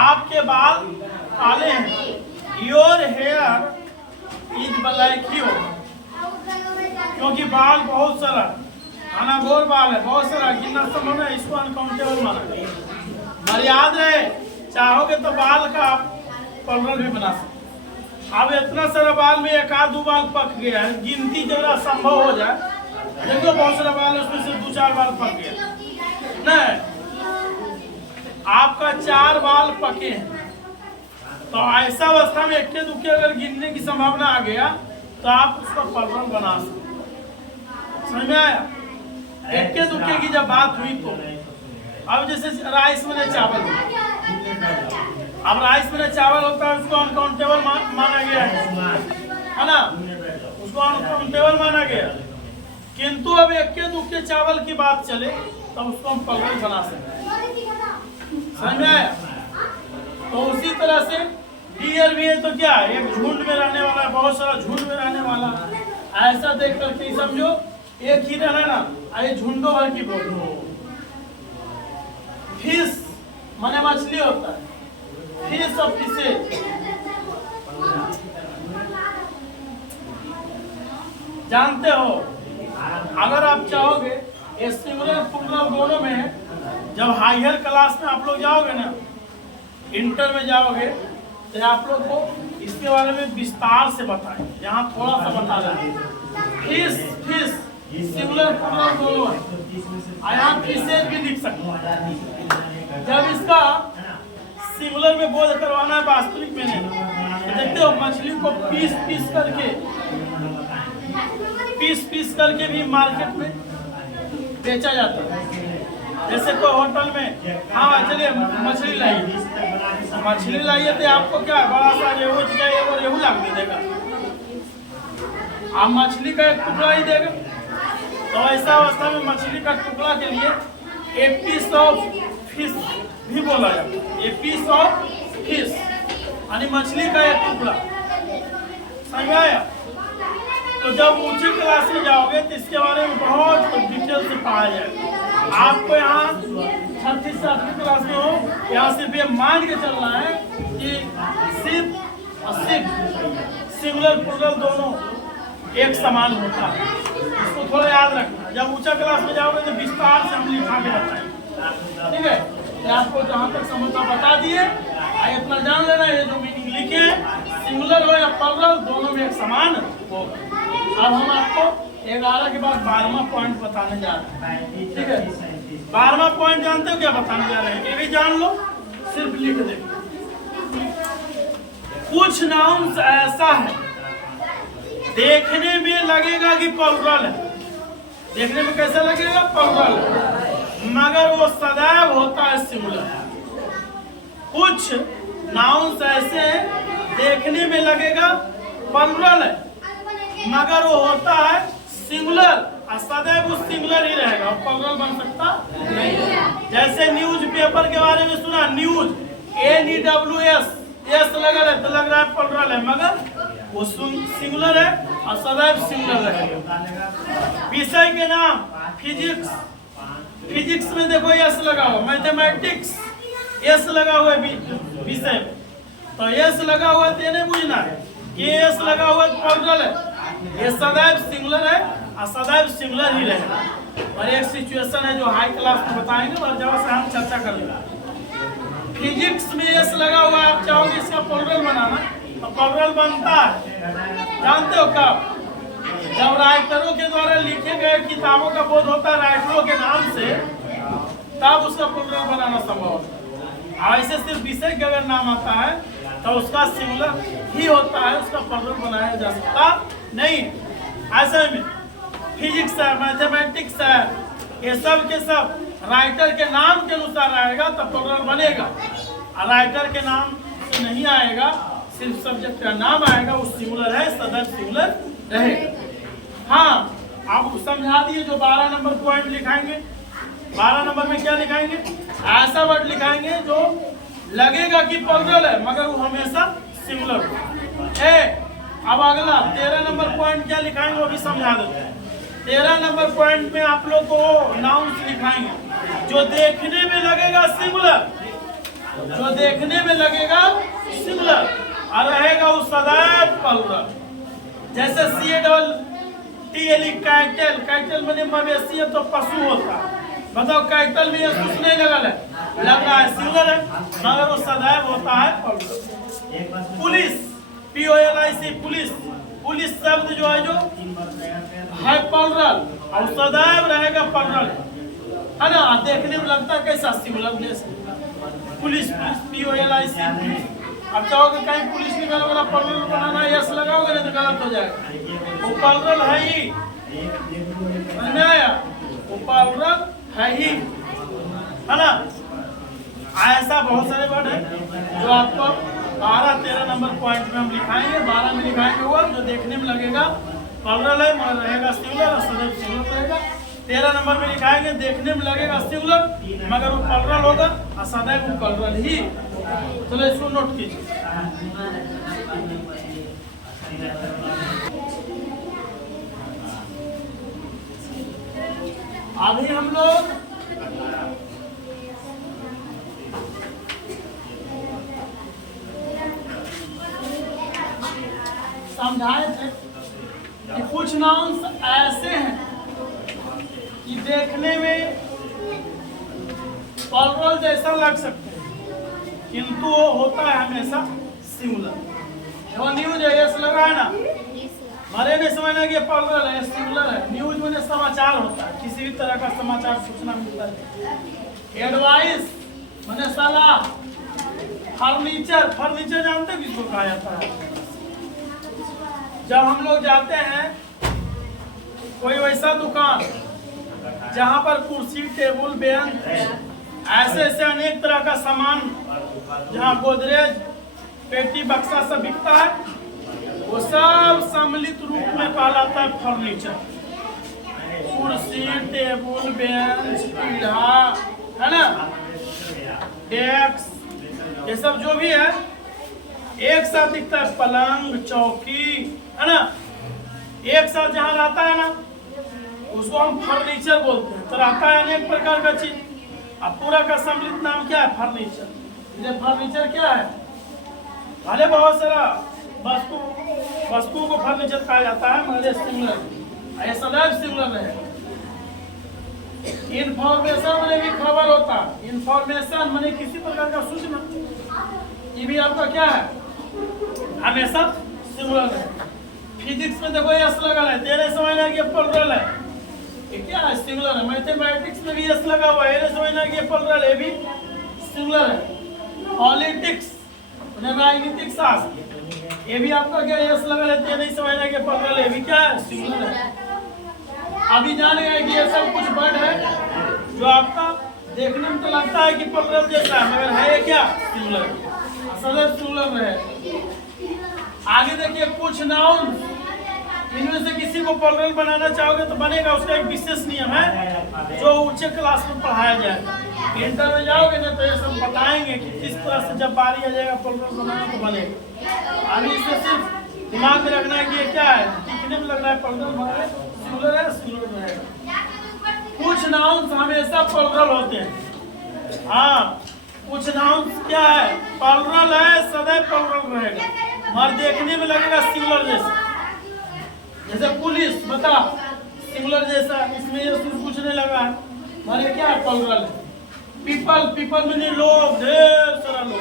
आपके बाल काले हैं, योर हेयर इज ब्लैक ही होगा, क्योंकि बाल बहुत सारा खाना गोर बाल है, बहुत सारा गिनना संभव है, इसको अनकाउंटेबल माना गया। और याद रहे, चाहोगे तो बाल का प्लुरल भी बना सकते। अब इतना सारा बाल में एक आध दो बाल पक गया है, गिनती जरा संभव हो जाए, देखो बहुत सारा बाल उसमें से 2-4 बाल पक गया नहीं, आपका 4 बाल पके हैं तो ऐसा अवस्था में इक्के दुक्के अगर गिनने की संभावना आ गया तो आप उसका प्लुरल बना सकते। समझ में आया। इक्के दुक्के की जब बात हुई तो अब जैसे राइस में चावल, अब राइस में चावल होता है, उसको अनकाउंटेबल माना गया है ना, उसको अनकाउंटेबल माना गया। किंतु अब इक्के दुक्के चावल की बात चले तब उसको हम प्लुरल बना सकते। समझ में आया। तो उसी तरह से डियर भी है तो क्या है, एक झुंड में रहने वाला, बहुत सारा झुंड में रहने वाला, ऐसा देख करके समझो एक ही रहना ना, ये झुंडों भर की बोलो। फिश माने मछली होता है, फिश और फिशेज, जानते हो। अगर आप चाहोगे सिमिलर प्लुरल दोनों में है। जब हायर क्लास में आप लोग जाओगे ना, इंटर में जाओगे तो आप लोग को इसके बारे में विस्तार से बताएं। यहाँ थोड़ा सा बता रहे फिश फिश सिमिलर प्लुरल दोनों है, यहाँ फिशेज भी लिख सकते हैं। जब इसका सिमिलर में बोध करवाना है वास्तविक में नहीं, तो देखते हो मछली को पीस करके भी मार्केट में बेचा जाता है। जैसे कोई होटल में, हाँ चलिए मछली लाइए तो आपको क्या है, बड़ा सा रेहू लाग दे देगा, आप मछली का एक टुकड़ा ही देगा। तो ऐसा अवस्था में मछली का टुकड़ा के लिए ए पीस ऑफ फिश भी बोला जाता है। ए पीस ऑफ फिश यानी मछली का एक टुकड़ा। समझ में आया। तो जब ऊंची क्लास में जाओगे तो इसके बारे में बहुत डिटेल से पढ़ाया जाएगा। आपको यहाँ छठी सातवीं क्लास में हो, यहाँ सिर्फ ये मान के चलना है कि सिर्फ और सिर्फ सिंगुलर प्लूरल दोनों एक समान होता है। इसको थोड़ा याद रखना, जब ऊंचा क्लास में जाओगे तो विस्तार से हम लिखा के बताएंगे, ठीक है। ये आपको जहाँ तक समझना बता दिए, इतना जान लेना है जो मीनिंग लिखे हैं सिंगुलर हो या प्लूरल दोनों में एक समान होगा। अब हम आपको 11 के बाद 12वां पॉइंट बताने जा रहे हैं, ठीक है। 12वां पॉइंट जानते हो क्या बताने जा रहे हैं, ये भी जान लो, सिर्फ लिख दे। कुछ नाउन्स ऐसा है देखने में लगेगा कि प्लूरल है, देखने में कैसा लगेगा प्लूरल है, मगर वो सदैव होता है सिंगुलर। कुछ नाउन्स ऐसे हैं देखने में लगेगा प्लूरल है, मगर वो होता है सिंगुलर और सदैव वो सिंगुलर ही रहेगा, और प्लूरल बन सकता नहीं। जैसे न्यूज पेपर के बारे में सुना, न्यूज NEWS एस लगा है तो लग रहा है प्लूरल है, मगर वो सिंगुलर है और सदैव सिंगुलर रहेगा। विषय के नाम फिजिक्स, फिजिक्स में देखो एस लगा हुआ, मैथमेटिक्स एस लगा हुआ है विषय में, तो एस लगा हुआ तो ये नहीं बुझना है कि एस लगा हुआ प्लूरल है, ये सदैव सिंगुलर है और सदैव सिंगुलर ही रहेगा। और एक सिचुएशन है जो हाई क्लास में बताएंगे और जब से हम चर्चा कर लेंगे। फिजिक्स में एस लगा हुआ है, आप चाहोगे इसका प्लूरल बनाना तो प्लूरल बनता है, जानते हो कब? जब राइटरों के द्वारा लिखे गए किताबों का बोध होता है राइटरों के नाम से, तब उसका प्लूरल बनाना संभव है। ऐसे सिर्फ विषय का अगर नाम आता है तो उसका सिंगुलर ही होता है, उसका प्लूरल बनाया जा सकता नहीं। ऐसे में फिजिक्स है, मैथमेटिक्स है, ये सब के सब राइटर के नाम के अनुसार आएगा तो प्लूरल बनेगा, और राइटर के नाम से नहीं आएगा, सिर्फ सब्जेक्ट का नाम आएगा, वो सिंगुलर है, सदैव सिंगुलर रहेगा। हाँ, आप समझा दिए। जो 12 नंबर पॉइंट लिखाएंगे, 12 नंबर में क्या लिखाएंगे? ऐसा वर्ड लिखाएंगे जो लगेगा कि प्लूरल है मगर वो हमेशा सिंगुलर हो। अब अगला 13 नंबर पॉइंट क्या लिखाएंगे वो भी समझा देते हैं। 13 नंबर पॉइंट में आप लोग को नाउन्स लिखाएंगे जो देखने में लगेगा सिंगुलर, जो देखने में लगेगा सिंगुलर और रहेगा वो सदैव प्लूरल। जैसे CATL कैटल, कैटल मैंने मवेशी है तो पशु होता है, बताओ कैटल में कुछ नहीं लगा है, लग रहा है सिंगुलर है मगर वो सदैव होता है plural. Police POLIC police, police शब्द जो है प्लूरल और सदैव रहेगा प्लूरल है ना। देखने में लगता है कैसा सिंगुलर जैसे पुलिस, POLIC पुलिस। अब चाहोगे कहीं पुलिस निकल वाला प्लूरल बनाना यस लगाओगे नहीं तो गलत हो जाएगा, वो प्लूरल है ही, समझ में आया? वो प्लूरल है ही, है ना। ऐसा बहुत सारे वर्ड है जो आपको 12-13 नंबर पॉइंट में हम लिखाएंगे। 12 में लिखाएंगे वो जो देखने में लगेगा प्लूरल है मगर रहेगा सिंगुलर और सदैव सिंगुलर रहेगा। 13 नंबर में लिखाएंगे देखने में लगेगा सिंगुलर मगर वो प्लूरल होगा और सदैव वो प्लूरल ही। चलो इसको नोट कीजिए। अभी हम लोग समझाए थे कि कुछ नाउन्स ऐसे हैं कि देखने में प्लूरल जैसा लग सकते हैं किंतु वो होता है हमेशा सिंगुलर। वो न्यूज है यस लगा है ना, हमारे नहीं समझना कि प्लूरल है सिंगुलर है। न्यूज में समाचार होता है, किसी भी तरह का समाचार सूचना मिलता है। एडवाइस मैंने सलाह। फर्नीचर, फर्नीचर जानते हो किसको कहा जाता है? जब हम लोग जाते हैं कोई वैसा दुकान जहाँ पर कुर्सी टेबल बेंच ऐसे ऐसे अनेक तरह का सामान, जहाँ गोदरेज पेटी बक्सा सब बिकता है, वो सब सम्मिलित रूप में कहलाता है फर्नीचर। कुर्सी टेबल बेंच पीढ़ा, है ना, डेस्क, ये सब जो भी है एक साथ दिखता है। पलंग चौकी, है ना, एक साथ जहाँ रहता है ना उसको हम फर्नीचर बोलते हैं। तो रहता है अनेक प्रकार का चीज। अब पूरा का सम्मिलित नाम क्या है? फर्नीचर। ये फर्नीचर क्या है? भले बहुत सारा वस्तु को फर्नीचर कहा जाता है, मगर सिंगुलर, ये सदैव सिंगुलर है। इंफॉर्मेशन मैंने भी खबर होता, इंफॉर्मेशन मैंने किसी प्रकार का सूचना, ये भी आपका क्या है? हमेशा सिंगुलर है। फिजिक्स में देखो एस लगा है, तेरे समझना कि प्लुरल है, ये क्या है? सिंगुलर है। मैथमेटिक्स में भी एस लगा हुआ है, ये समझना कि प्लुरल है, ये भी सिंगुलर है। पॉलिटिक्स, राजनीतिक शास्त्र, ये भी आपका क्या एस लगा है, ये नहीं समझना कि प्लुरल है, ये भी क्या है? सिंगुलर है। अभी जान गए कि ये सब कुछ वर्ड है जो आपका देखने में तो लगता है कि प्लुरल जैसा है, मगर है ये क्या? सिंगुलर, सदैव सिंगुलर है। आगे देखिए कुछ नाउन, इनमें से किसी को प्लुरल बनाना चाहोगे तो बनेगा, उसका एक विशेष नियम है जो उच्च क्लास में पढ़ाया जाएगा। इंटर में जाओगे ना तो ये सब बताएंगे कि किस तरह से जब बारी आ जाएगा प्लुरल बनाना तो बनेगा। अभी इसे सिर्फ दिमाग में रखना है कि ये क्या है, दिखने में लग रहा है प्लुरल मगर सिंगुलर है, सिंगुलर रहेगा। कुछ नाउन हमेशा प्लुरल होते हैं। हाँ, कुछ नाउन क्या है? प्लुरल है, सदैव प्लुरल रहेगा, मगर देखने में लगेगा सिंगुलर जैसा। जैसे पुलिस, बता, सिंगुलर जैसा, इसमें ये पूछने लगा है, मगर ये क्या है? प्लुरल है। पीपल में लोग, ढेर सारा लोग,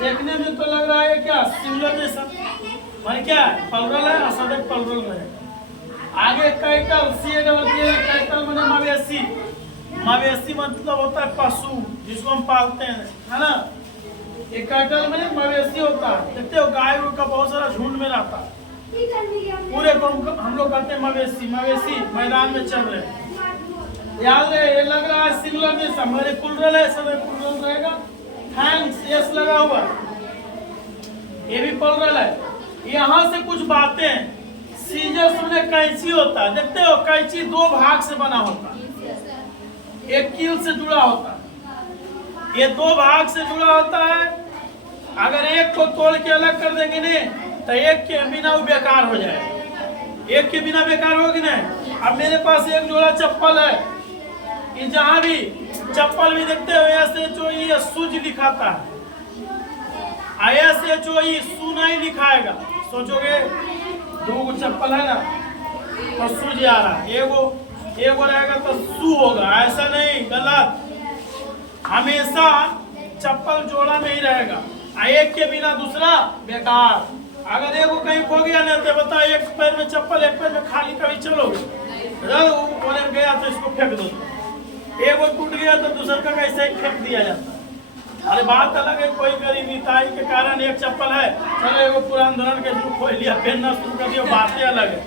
देखने में तो लग रहा है क्या? सिंगुलर जैसा, मगर क्या है? प्लुरल है, सदैव प्लुरल रहेगा। आगे कैटल, कैटल माने मवेशी। मवेशी मतलब होता है पशु जिसको हम पालते हैं, है ना? ये कैटल माने मवेशी होता है। देखते हो गाय का बहुत सारा झुंड में रहता है, पूरे को हम लोग कहते हैं मवेशी। मवेशी मैदान में चल रहे हैं, याद रहे। ये लग रहा है सिंगुलर जैसा, मगर प्लुरल है, सदैव प्लुरल रहेगा। थैंक्स, यस लगा हुआ, ये भी प्लुरल है। यहाँ से कुछ बातें, सीजर्स में कैंची होता है, देखते हो कैंची दो भाग से बना होता है, एक कील से जुड़ा होता है, ये दो भाग से जुड़ा होता है। अगर एक को तोड़ के अलग कर देंगे ने तो एक के बिना वो बेकार हो जाएगा, एक के बिना बेकार होगी ना। अब मेरे पास एक जोड़ा चप्पल है, कि जहां भी चप्पल भी देखते हो ऐसे जो ये सूज लिखाता है, ऐसे जो ये सू नहीं लिखाएगा। सोचोगे दो चप्पल है ना तो सूज आ रहा है, एगो रहेगा तो सू होगा, ऐसा नहीं, गलत। हमेशा चप्पल जोड़ा में ही रहेगा, एक के बिना दूसरा बेकार। अगर एगो कहीं खो गया ना तो बता, एक पैर में चप्पल एक पैर में खाली कभी चलोगे, गया तो इसको फेंक दो, एगो टूट गया तो दूसरा का कैसे ही फेंक दिया जाता है। अरे बात अलग है, कोई गरीबीताई के कारण एक चप्पल है, चलो एगो पुरान धरन के शुरू खोल लिया, पहनना शुरू कर दिया, बातें अलग है।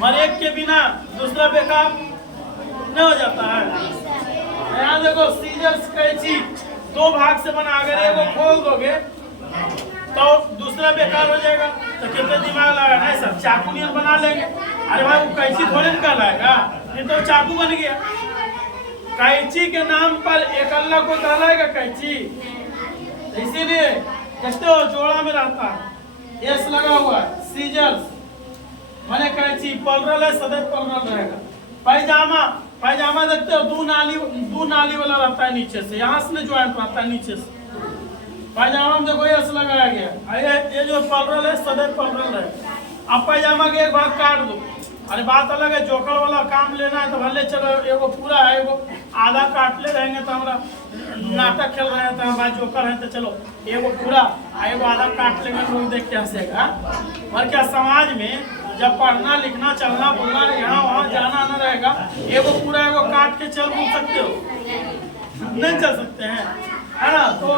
मगर एक के बिना दूसरा बेकार नहीं हो जाता है। यहाँ देखो सीजर्स कैंची दो भाग से बना, अगर एगो खोल दोगे तो दूसरा बेकार हो जाएगा, तो कितना दिमाग लगा है सब, चाकू नहीं बना लेंगे। अरे भाई वो कैंची थोड़े निकाल आएगा, ये तो चाकू बन गया। कैंची के नाम पर एक अल्लाह को कहलाएगा कैंची, इसीलिए देखते हो जोड़ा में रहता है, एस लगा हुआ है। सीजर्स माने कैंची, प्लुरल है, सदैव प्लुरल रहेगा। पायजामा देखते हो दो नाली वाला रहता है नीचे से, यहाँ से ज्वाइंट रहता है नीचे से। पायजामा में देखो एस लगाया गया, ये जो प्लुरल है सदैव प्लुरल रहेगा। अब पायजामा के एक भाग काट दो, अरे बात अलग है, जोकर वाला काम लेना है तो भले चलो, एगो पूरा है, एगो आधा काट ले रहेंगे तो हमारा नाटक खेल रहे हैं तो हमारा जोकर है तो चलो एगो पूरा एगो आधा काट लेंगे, लोग देख के हंसेगा। और क्या समाज में जब पढ़ना लिखना चलना बोलना यहाँ वहाँ जाना आना रहेगा, एगो पूरा एगो काट के चल बोल सकते हो? नहीं चल सकते हैं, है ना? तो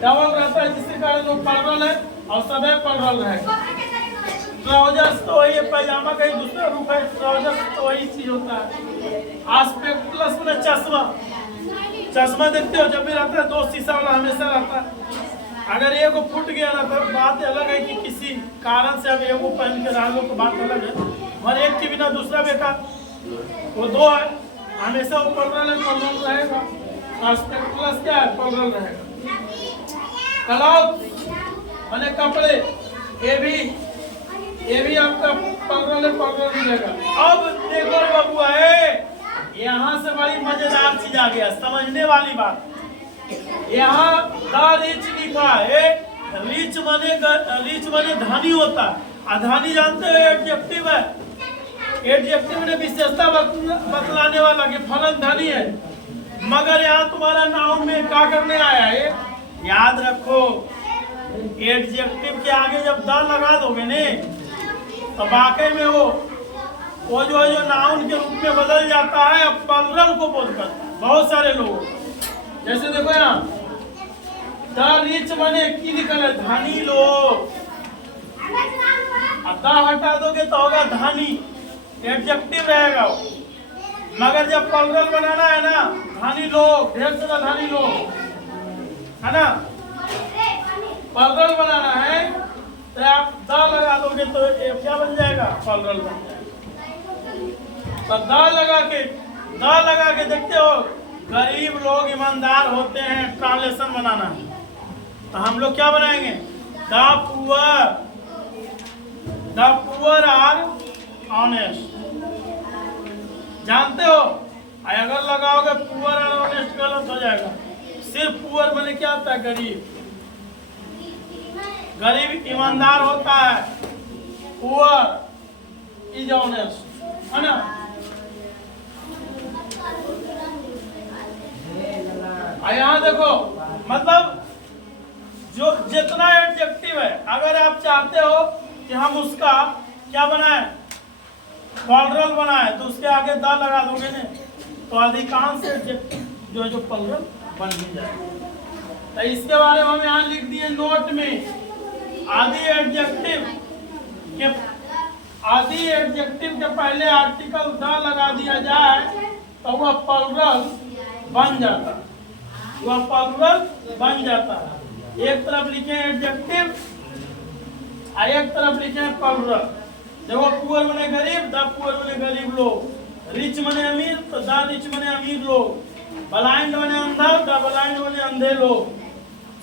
डबल रहता है, जिसके कारण वो प्लुरल है और सदैव प्लुरल रहेगा। ट्राउजर्स तो वही है, पैजामा का ही दूसरा रूप है, ट्राउजर्स तो वही चीज होता है। आस्पेक्टस में चश्मा देखते हो जब भी रहता है, दो शीशा वाला हमेशा रहता है। अगर एगो फूट गया ना तो बात अलग है कि किसी कारण से अब एगो पहन के रह लो तो बात अलग है, और एक के बिना दूसरा बेकार। वो दो है, हमेशा वो प्लुरल है, प्लुरल रहेगा। आस्पेक्टस क्या है? प्लुरल रहेगा। क्लॉथ माने कपड़े, ये भी आपका प्लुरल है, प्लुरल रहेगा। अब देखो बाबू है यहाँ से बड़ी मजेदार चीज आ गया, समझने वाली बात। यहाँ द रिच लिखा है, रिच बने धनी होता है। धनी जानते हो एडजेक्टिव है, एडजेक्टिव ने विशेषता बतलाने वाला कि फलन धनी है। मगर यहाँ तुम्हारा नाउन में क्या करने आया है, याद रखो एडजेक्टिव के आगे जब द लगा दोगे ने तो वाकई में वो जो नाउन के रूप में बदल जाता है, अब प्लुरल को बोध करता है बहुत सारे लोग। जैसे देखो यहाँ द रिच बने की निकल है, धनी लोग। अब द हटा दोगे तो होगा धनी, एडजेक्टिव रहेगा वो। मगर जब प्लुरल बनाना है ना, धनी लोग, ढेर सारा धनी लोग है ना, प्लुरल बनाना है तो आप द लगा दोगे तो क्या बन जाएगा, प्लुरल बन जाएगा। तो द लगा के देखते हो, गरीब लोग ईमानदार होते हैं, ट्रांसलेशन बनाना है तो हम लोग क्या बनाएंगे, द पुअर आर ऑनेस्ट। जानते हो अगर लगाओगे पुअर आर ऑनेस्ट गलत हो जाएगा। सिर्फ पुअर मैंने क्या होता है, गरीब। गरीब ईमानदार होता है, पुअर इज ऑनेस्ट, है ना। यहाँ देखो मतलब जो जितना एडजेक्टिव है, अगर आप चाहते हो कि हम उसका क्या बनाए, प्लुरल बनाए, तो उसके आगे द लगा दोगे ने तो अधिकांश एडजेक्टिव जो प्लुरल बन ही जाए। तो इसके बारे में हम यहाँ लिख दिए नोट में, आदि एडजेक्टिव के पहले आर्टिकल द लगा दिया जाए तो वह प्लुरल बन जाता है, वह प्लुरल बन जाता है। एक तरफ लिखे एडजेक्टिव और एक तरफ लिखे प्लुरल। देखो पुअर बने गरीब, द पुअर बने गरीब लोग। रिच बने अमीर तो द रिच बने अमीर लोग। ब्लाइंड बने अंधा, द ब्लाइंड बने अंधे लोग।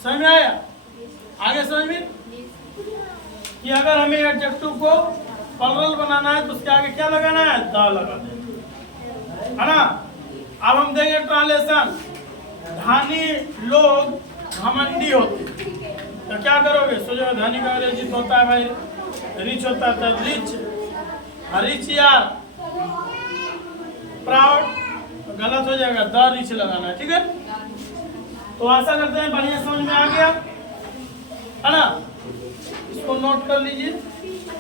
समझ में आया? आगे समझ में कि अगर हमें एडजेक्टिव को प्लुरल बनाना है तो उसके आगे क्या लगाना है, द लगाना है ना। अब हम देंगे ट्रांसलेशन। धनी लोग घमंडी होते, तो क्या करोगे, सोचो धनी का अंग्रेजी होता है भाई, रिच होता है, रिच यार प्राउड, तो गलत हो जाएगा, द रिच लगाना है, ठीक है। तो आशा करते हैं बढ़िया समझ में आ गया, है ना। इसको नोट कर लीजिए।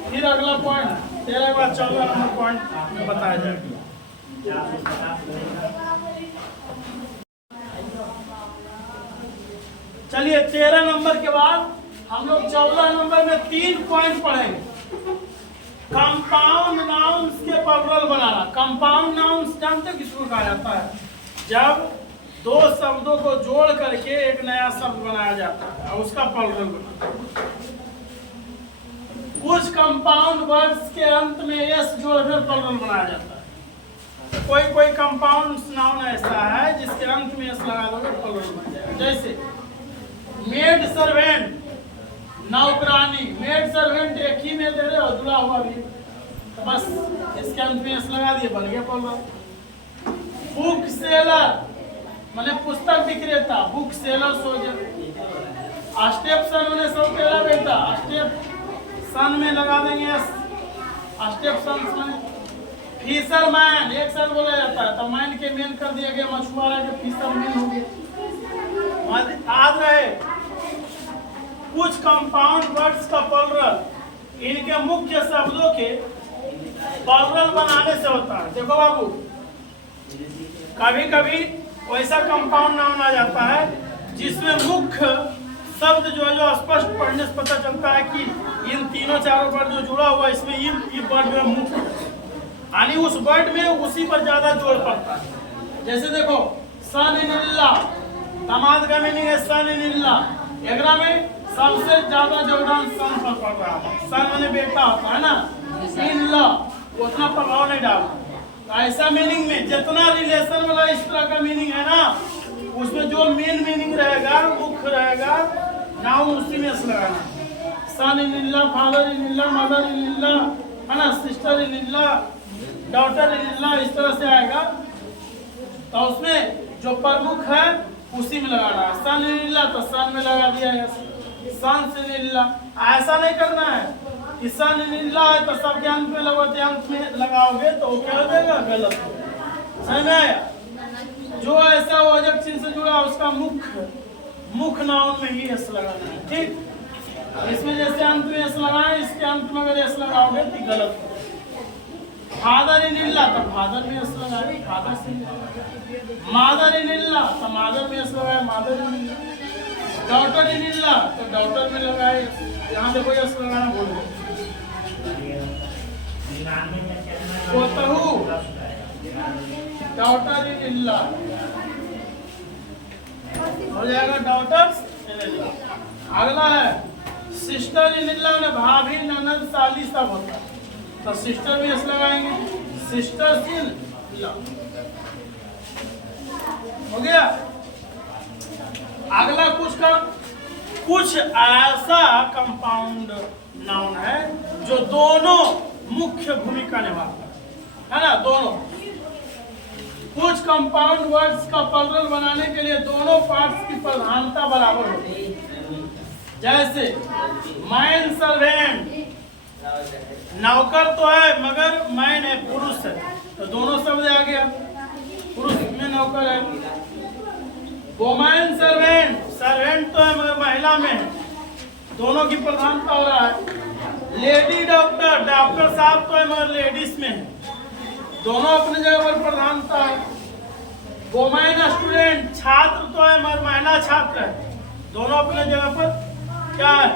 फिर अगला पॉइंट 13 के बाद 14 नंबर पॉइंट में बताया जाएगा। चलिए 13 नंबर के बाद हम लोग 14 नंबर में 3 पॉइंट पढ़ेंगे। कंपाउंड नाउन्स के प्लुरल बनाना। कंपाउंड नाउन्स जानते हो किसको कहा जाता है, जब दो शब्दों को जोड़ करके एक नया शब्द बनाया जाता है और उसका प्लुरल बनाना। कुछ कंपाउंड वर्ड्स के अंत में एस जोड़कर प्लुरल बनाया जाता है। कोई कंपाउंड नाउन ऐसा है जिसके अंत में एस लगा दोगे प्लुरल बन जाएगा। जैसे मेड सर्वेंट, नौकरानी। मेड सर्वेंट एक ही में दे रहे हो, जुड़ा हुआ भी, तो बस इसके अंत में एस लगा दिए, बन गया प्लुरल। बुक सेलर माने पुस्तक विक्रेता, book seller soldier. Step son मैंने सौतेला बेटा, स्टेप सन में लगा देंगे S, step son. Fisherman एक साथ बोला जाता है, तो मैन के मेन कर दिया गया, मछुआरा के फिशर मैन हो गया। याद रहे कुछ कंपाउंड वर्ड्स का प्लुरल इनके मुख्य शब्दों के प्लुरल बनाने से होता है। देखो बाबू, कभी कभी वैसा कंपाउंड नाउन आ जाता है जिसमें मुख्य शब्द जो है, जो स्पष्ट पढ़ने से पता चलता है कि इन तीनों चारों वर्ड जो जुड़ा हुआ है, इसमें ये वर्ड जो है मुख्य, यानी उस वर्ड में उसी पर ज्यादा जोर पड़ता है। जैसे देखो सन इन अल्लाह, दामाद का मीनिंग है सन इन अल्लाह। एकरा में सबसे ज्यादा योगदान सन पर पड़ रहा है। सन माने बेटा होता है ना, इन लॉ उतना प्रभाव नहीं डालता। ऐसा मीनिंग में जितना रिलेशन वाला इस तरह का मीनिंग है ना, उसमें जो मेन मीनिंग रहेगा, मुख्य रहेगा, नाउन उसी में से लगाना। सन इन अल्लाह, father in Allah, mother in अल्लाह, है ना, sister in Allah, daughter in अल्लाह, इस तरह से आएगा तो उसमें जो प्रमुख है उसी में लगाना है। सन नीला तो सन में लगा दिया है, सन से नीला। ऐसा नहीं करना है कि सन नीला है तो सब अंत में लगाते, अंत में लगाओगे तो क्या हो जाएगा, गलत हो जाएगा। समझ में आया? जो ऐसा वाचक चिन्ह से जुड़ा उसका मुख्य नाउन में ही एस लगाना है। ठीक, इसमें जैसे अंत में एस लगाए, इसके अंत में अगर एस लगाओगे तो गलत हो। फादर इन इल्ला तो फादर में एस लगाए, फादर से। मादर इन इल्ला तो मादर में एस लगाए, मादर इन इल्ला। डॉटर इन इल्ला तो डॉटर में लगाए, यहाँ देखो एस लगाना भूल गए। पोतहू डॉटर इन इल्ला हो जाएगा, डॉटर्स इन इल्ला। अगला है सिस्टर इन इल्ला में भाभी, ननद, साली सब होता है, तो सिस्टर भी एस लगाएंगे, सिस्टर्स इन इल्ला हो गया। अगला कुछ ऐसा कंपाउंड नाउन है जो दोनों मुख्य भूमिका निभाता है ना, दोनों। कुछ कंपाउंड वर्ड्स का प्लुरल बनाने के लिए दोनों पार्ट्स की प्रधानता बराबर होती है। जैसे मैन सर्वेंट, नौकर तो है मगर मैन है, पुरुष है, तो दोनों शब्द आ गया, पुरुष में नौकर है। वुमेन सर्वेंट, सर्वेंट तो है मगर महिला में है, दोनों की प्रधानता हो रहा है। लेडी डॉक्टर, डॉक्टर साहब तो है मगर लेडीज में है, दोनों अपनी जगह पर प्रधानता है। वुमेन स्टूडेंट, छात्र तो है मगर महिला छात्र है, दोनों अपने जगह पर क्या है,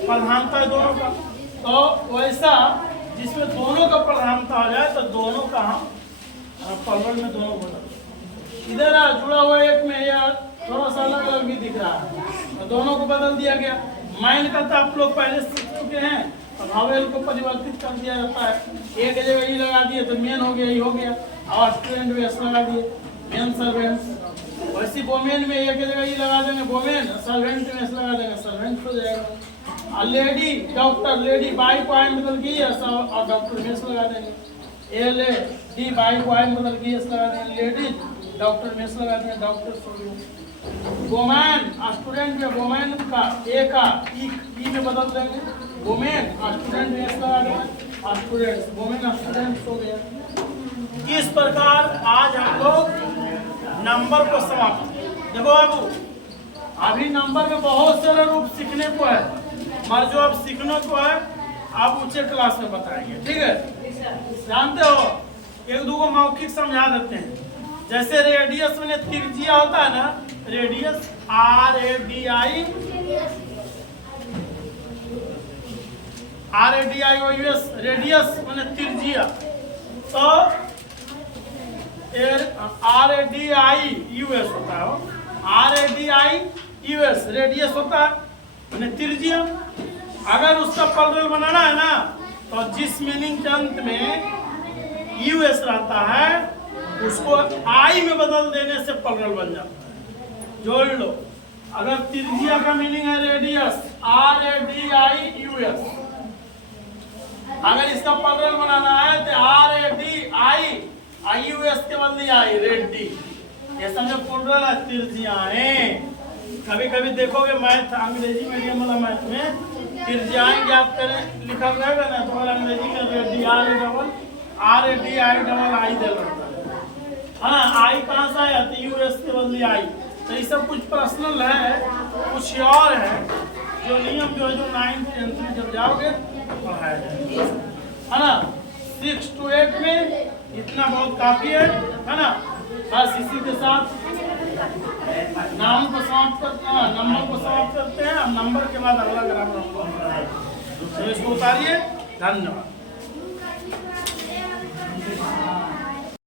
प्रधानता है दोनों का। तो वैसा जिसमें दोनों का प्रधानता हो जाए तो दोनों का हम प्लुरल में दोनों बोला। इधर जुड़ा हुआ एक में यार थोड़ा सा अलग अलग भी दिख रहा है, तो दोनों को बदल दिया गया। मैन का तो आप लोग पहले सीख चुके हैं, भावेल को परिवर्तित कर दिया जाता है। एक जगह ई लगा दिए तो मेन हो गया, ई हो गया, और स्टूडेंट भी एस लगा दिए, मेन सर्वेंट। वैसे वोमेन में एक जगह ई लगा देंगे वोमेन, सर्वेंट में एस लगा देंगे, सर्वेंट हो जाएगा। और लेडी डॉक्टर, लेडी बाई को आई बदल की एस और डॉक्टर में एस लगा देंगे। LAD बाई को आई बदल की एस लगा देंगे, लेडीज डॉक्टर में एस लगा देंगे, डॉक्टर हो गए। वोमेन स्टूडेंट में वोमेन का ए का ई में बदल देंगे, वोमेन स्टूडेंट में एस लगा देंगे, स्टूडेंट्स वोमेन स्टूडेंट्स हो गया। इस प्रकार आज हम लोग नंबर को समाप्त। देखो बाबू, अभी नंबर में बहुत सारे रूप सीखने को है, मगर जो अब सीखने को है आप ऊंचे क्लास में बताएंगे, ठीक है। जानते हो, एक दो को मौखिक समझा देते हैं। जैसे रेडियस में त्रिज्या होता है ना, रेडियस RADI रेडियस मैंने त्रिज्या, तो RADIUS होता है, RADIUS रेडियस होता है मैंने त्रिज्या। अगर उसका प्लुरल बनाना है ना, तो जिस मीनिंग के अंत में US रहता है उसको I में बदल देने से प्लुरल बन जाता है। जोड़ लो, अगर त्रिज्या का मीनिंग है रेडियस RADIUS, अगर इसका प्लुरल बनाना है तो RADIUS के बदले आई रेडी, ये समझो प्लुरल है त्रिज्याएं। कभी कभी देखोगे मैथ अंग्रेजी मीडियम वाला मैथ में त्रिज्याएं ज्ञात करें लिखा रहेगा ना, तो अंग्रेजी में RADI डबल आई दे रहता है ना। आई कहाँ से आया, तो US के बदले आई। तो ये सब कुछ पर्सनल है, कुछ और है जो नियम जो है जो 9th 10th में जब जाओगे पढ़ाया जाएगा, है ना। 6 to 8 में इतना बहुत काफी है ना। बस इसी के साथ नाम को समाप्त करते हैं, नंबर को समाप्त करते हैं। अब नंबर के बाद अगला ग्रामर हमको है, तो इसको उतारिए। धन्यवाद।